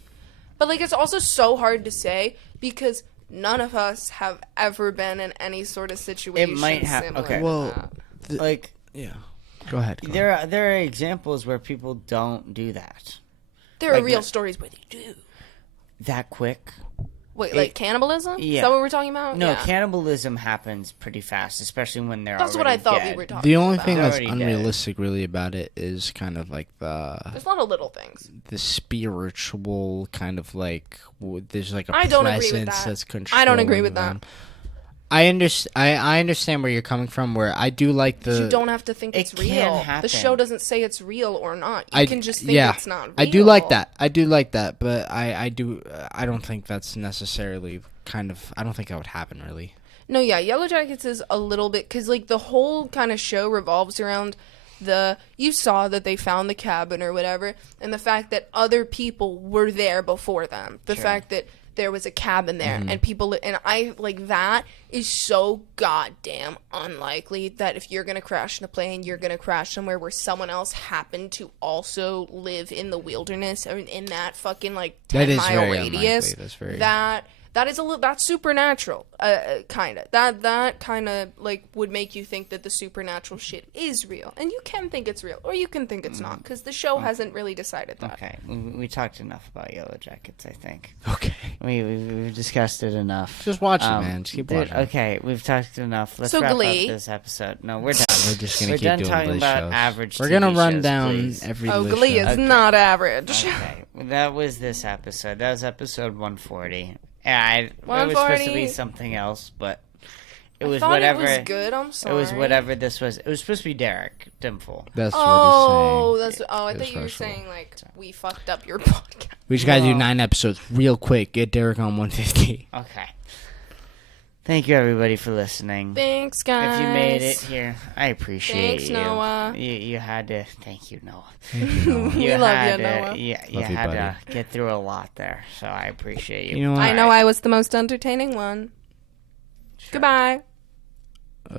But, like, it's also so hard to say because none of us have ever been in any sort of situation. It might have. Okay. Well, yeah. Go ahead. There are examples where people don't do that. There are real stories where they do. That quick. Wait, like cannibalism? Yeah. Is that what we're talking about? No, yeah. Cannibalism happens pretty fast, especially when they're That's already what I thought dead. we were talking about. The only thing that's Already unrealistic, really, about it is kind of like There's a lot of little things. the spiritual kind of like there's like a I don't agree with presence that. that's controlling I don't agree with them. that. I understand where you're coming from. Where I do like the. You don't have to think it's It real. can happen. The show doesn't say it's real or not. You can just think it's not real. I do like that. But I don't think that's necessarily kind of. I don't think that would happen really. No, yeah, Yellow Jackets is a little bit because like the whole kind of show revolves around you saw that they found the cabin or whatever, and the fact that other people were there before them. The fact that there was a cabin there and people and I like that is so goddamn unlikely that if you're gonna crash in a plane, you're gonna crash somewhere where someone else happened to also live in the wilderness or in that fucking like 10-mile radius. That's very That is that's supernatural, kind of. That kind of, like, would make you think that the supernatural shit is real. And you can think it's real, or you can think it's not, because the show hasn't really decided that. Okay, we talked enough about Yellow Jackets, I think. Okay. We've discussed it enough. Just watch it, man. Just keep watching. Okay, we've talked enough. Let's wrap up this episode. No, we're done. We're just going to keep done doing talking Glee about shows. average We're going to TV run shows, down please. every Glee show. is not average. Okay, that was this episode. That was episode 140. Yeah, it was 140. supposed to be something else, but it was I thought whatever. It was good. I'm sorry. It was whatever this was. It was supposed to be Derek Dimple. That's what he's saying. I thought you were saying like we fucked up your podcast. We just got to do 9 episodes real quick. Get Derek on 150. Okay. Thank you, everybody, for listening. Thanks, guys. If you made it here, I appreciate Thanks, you. Noah. You had to. Thank you, Noah. We love you, Noah. You had to get through a lot there, so I appreciate you. You know what? I know I was the most entertaining one. Sure. Goodbye. Bye.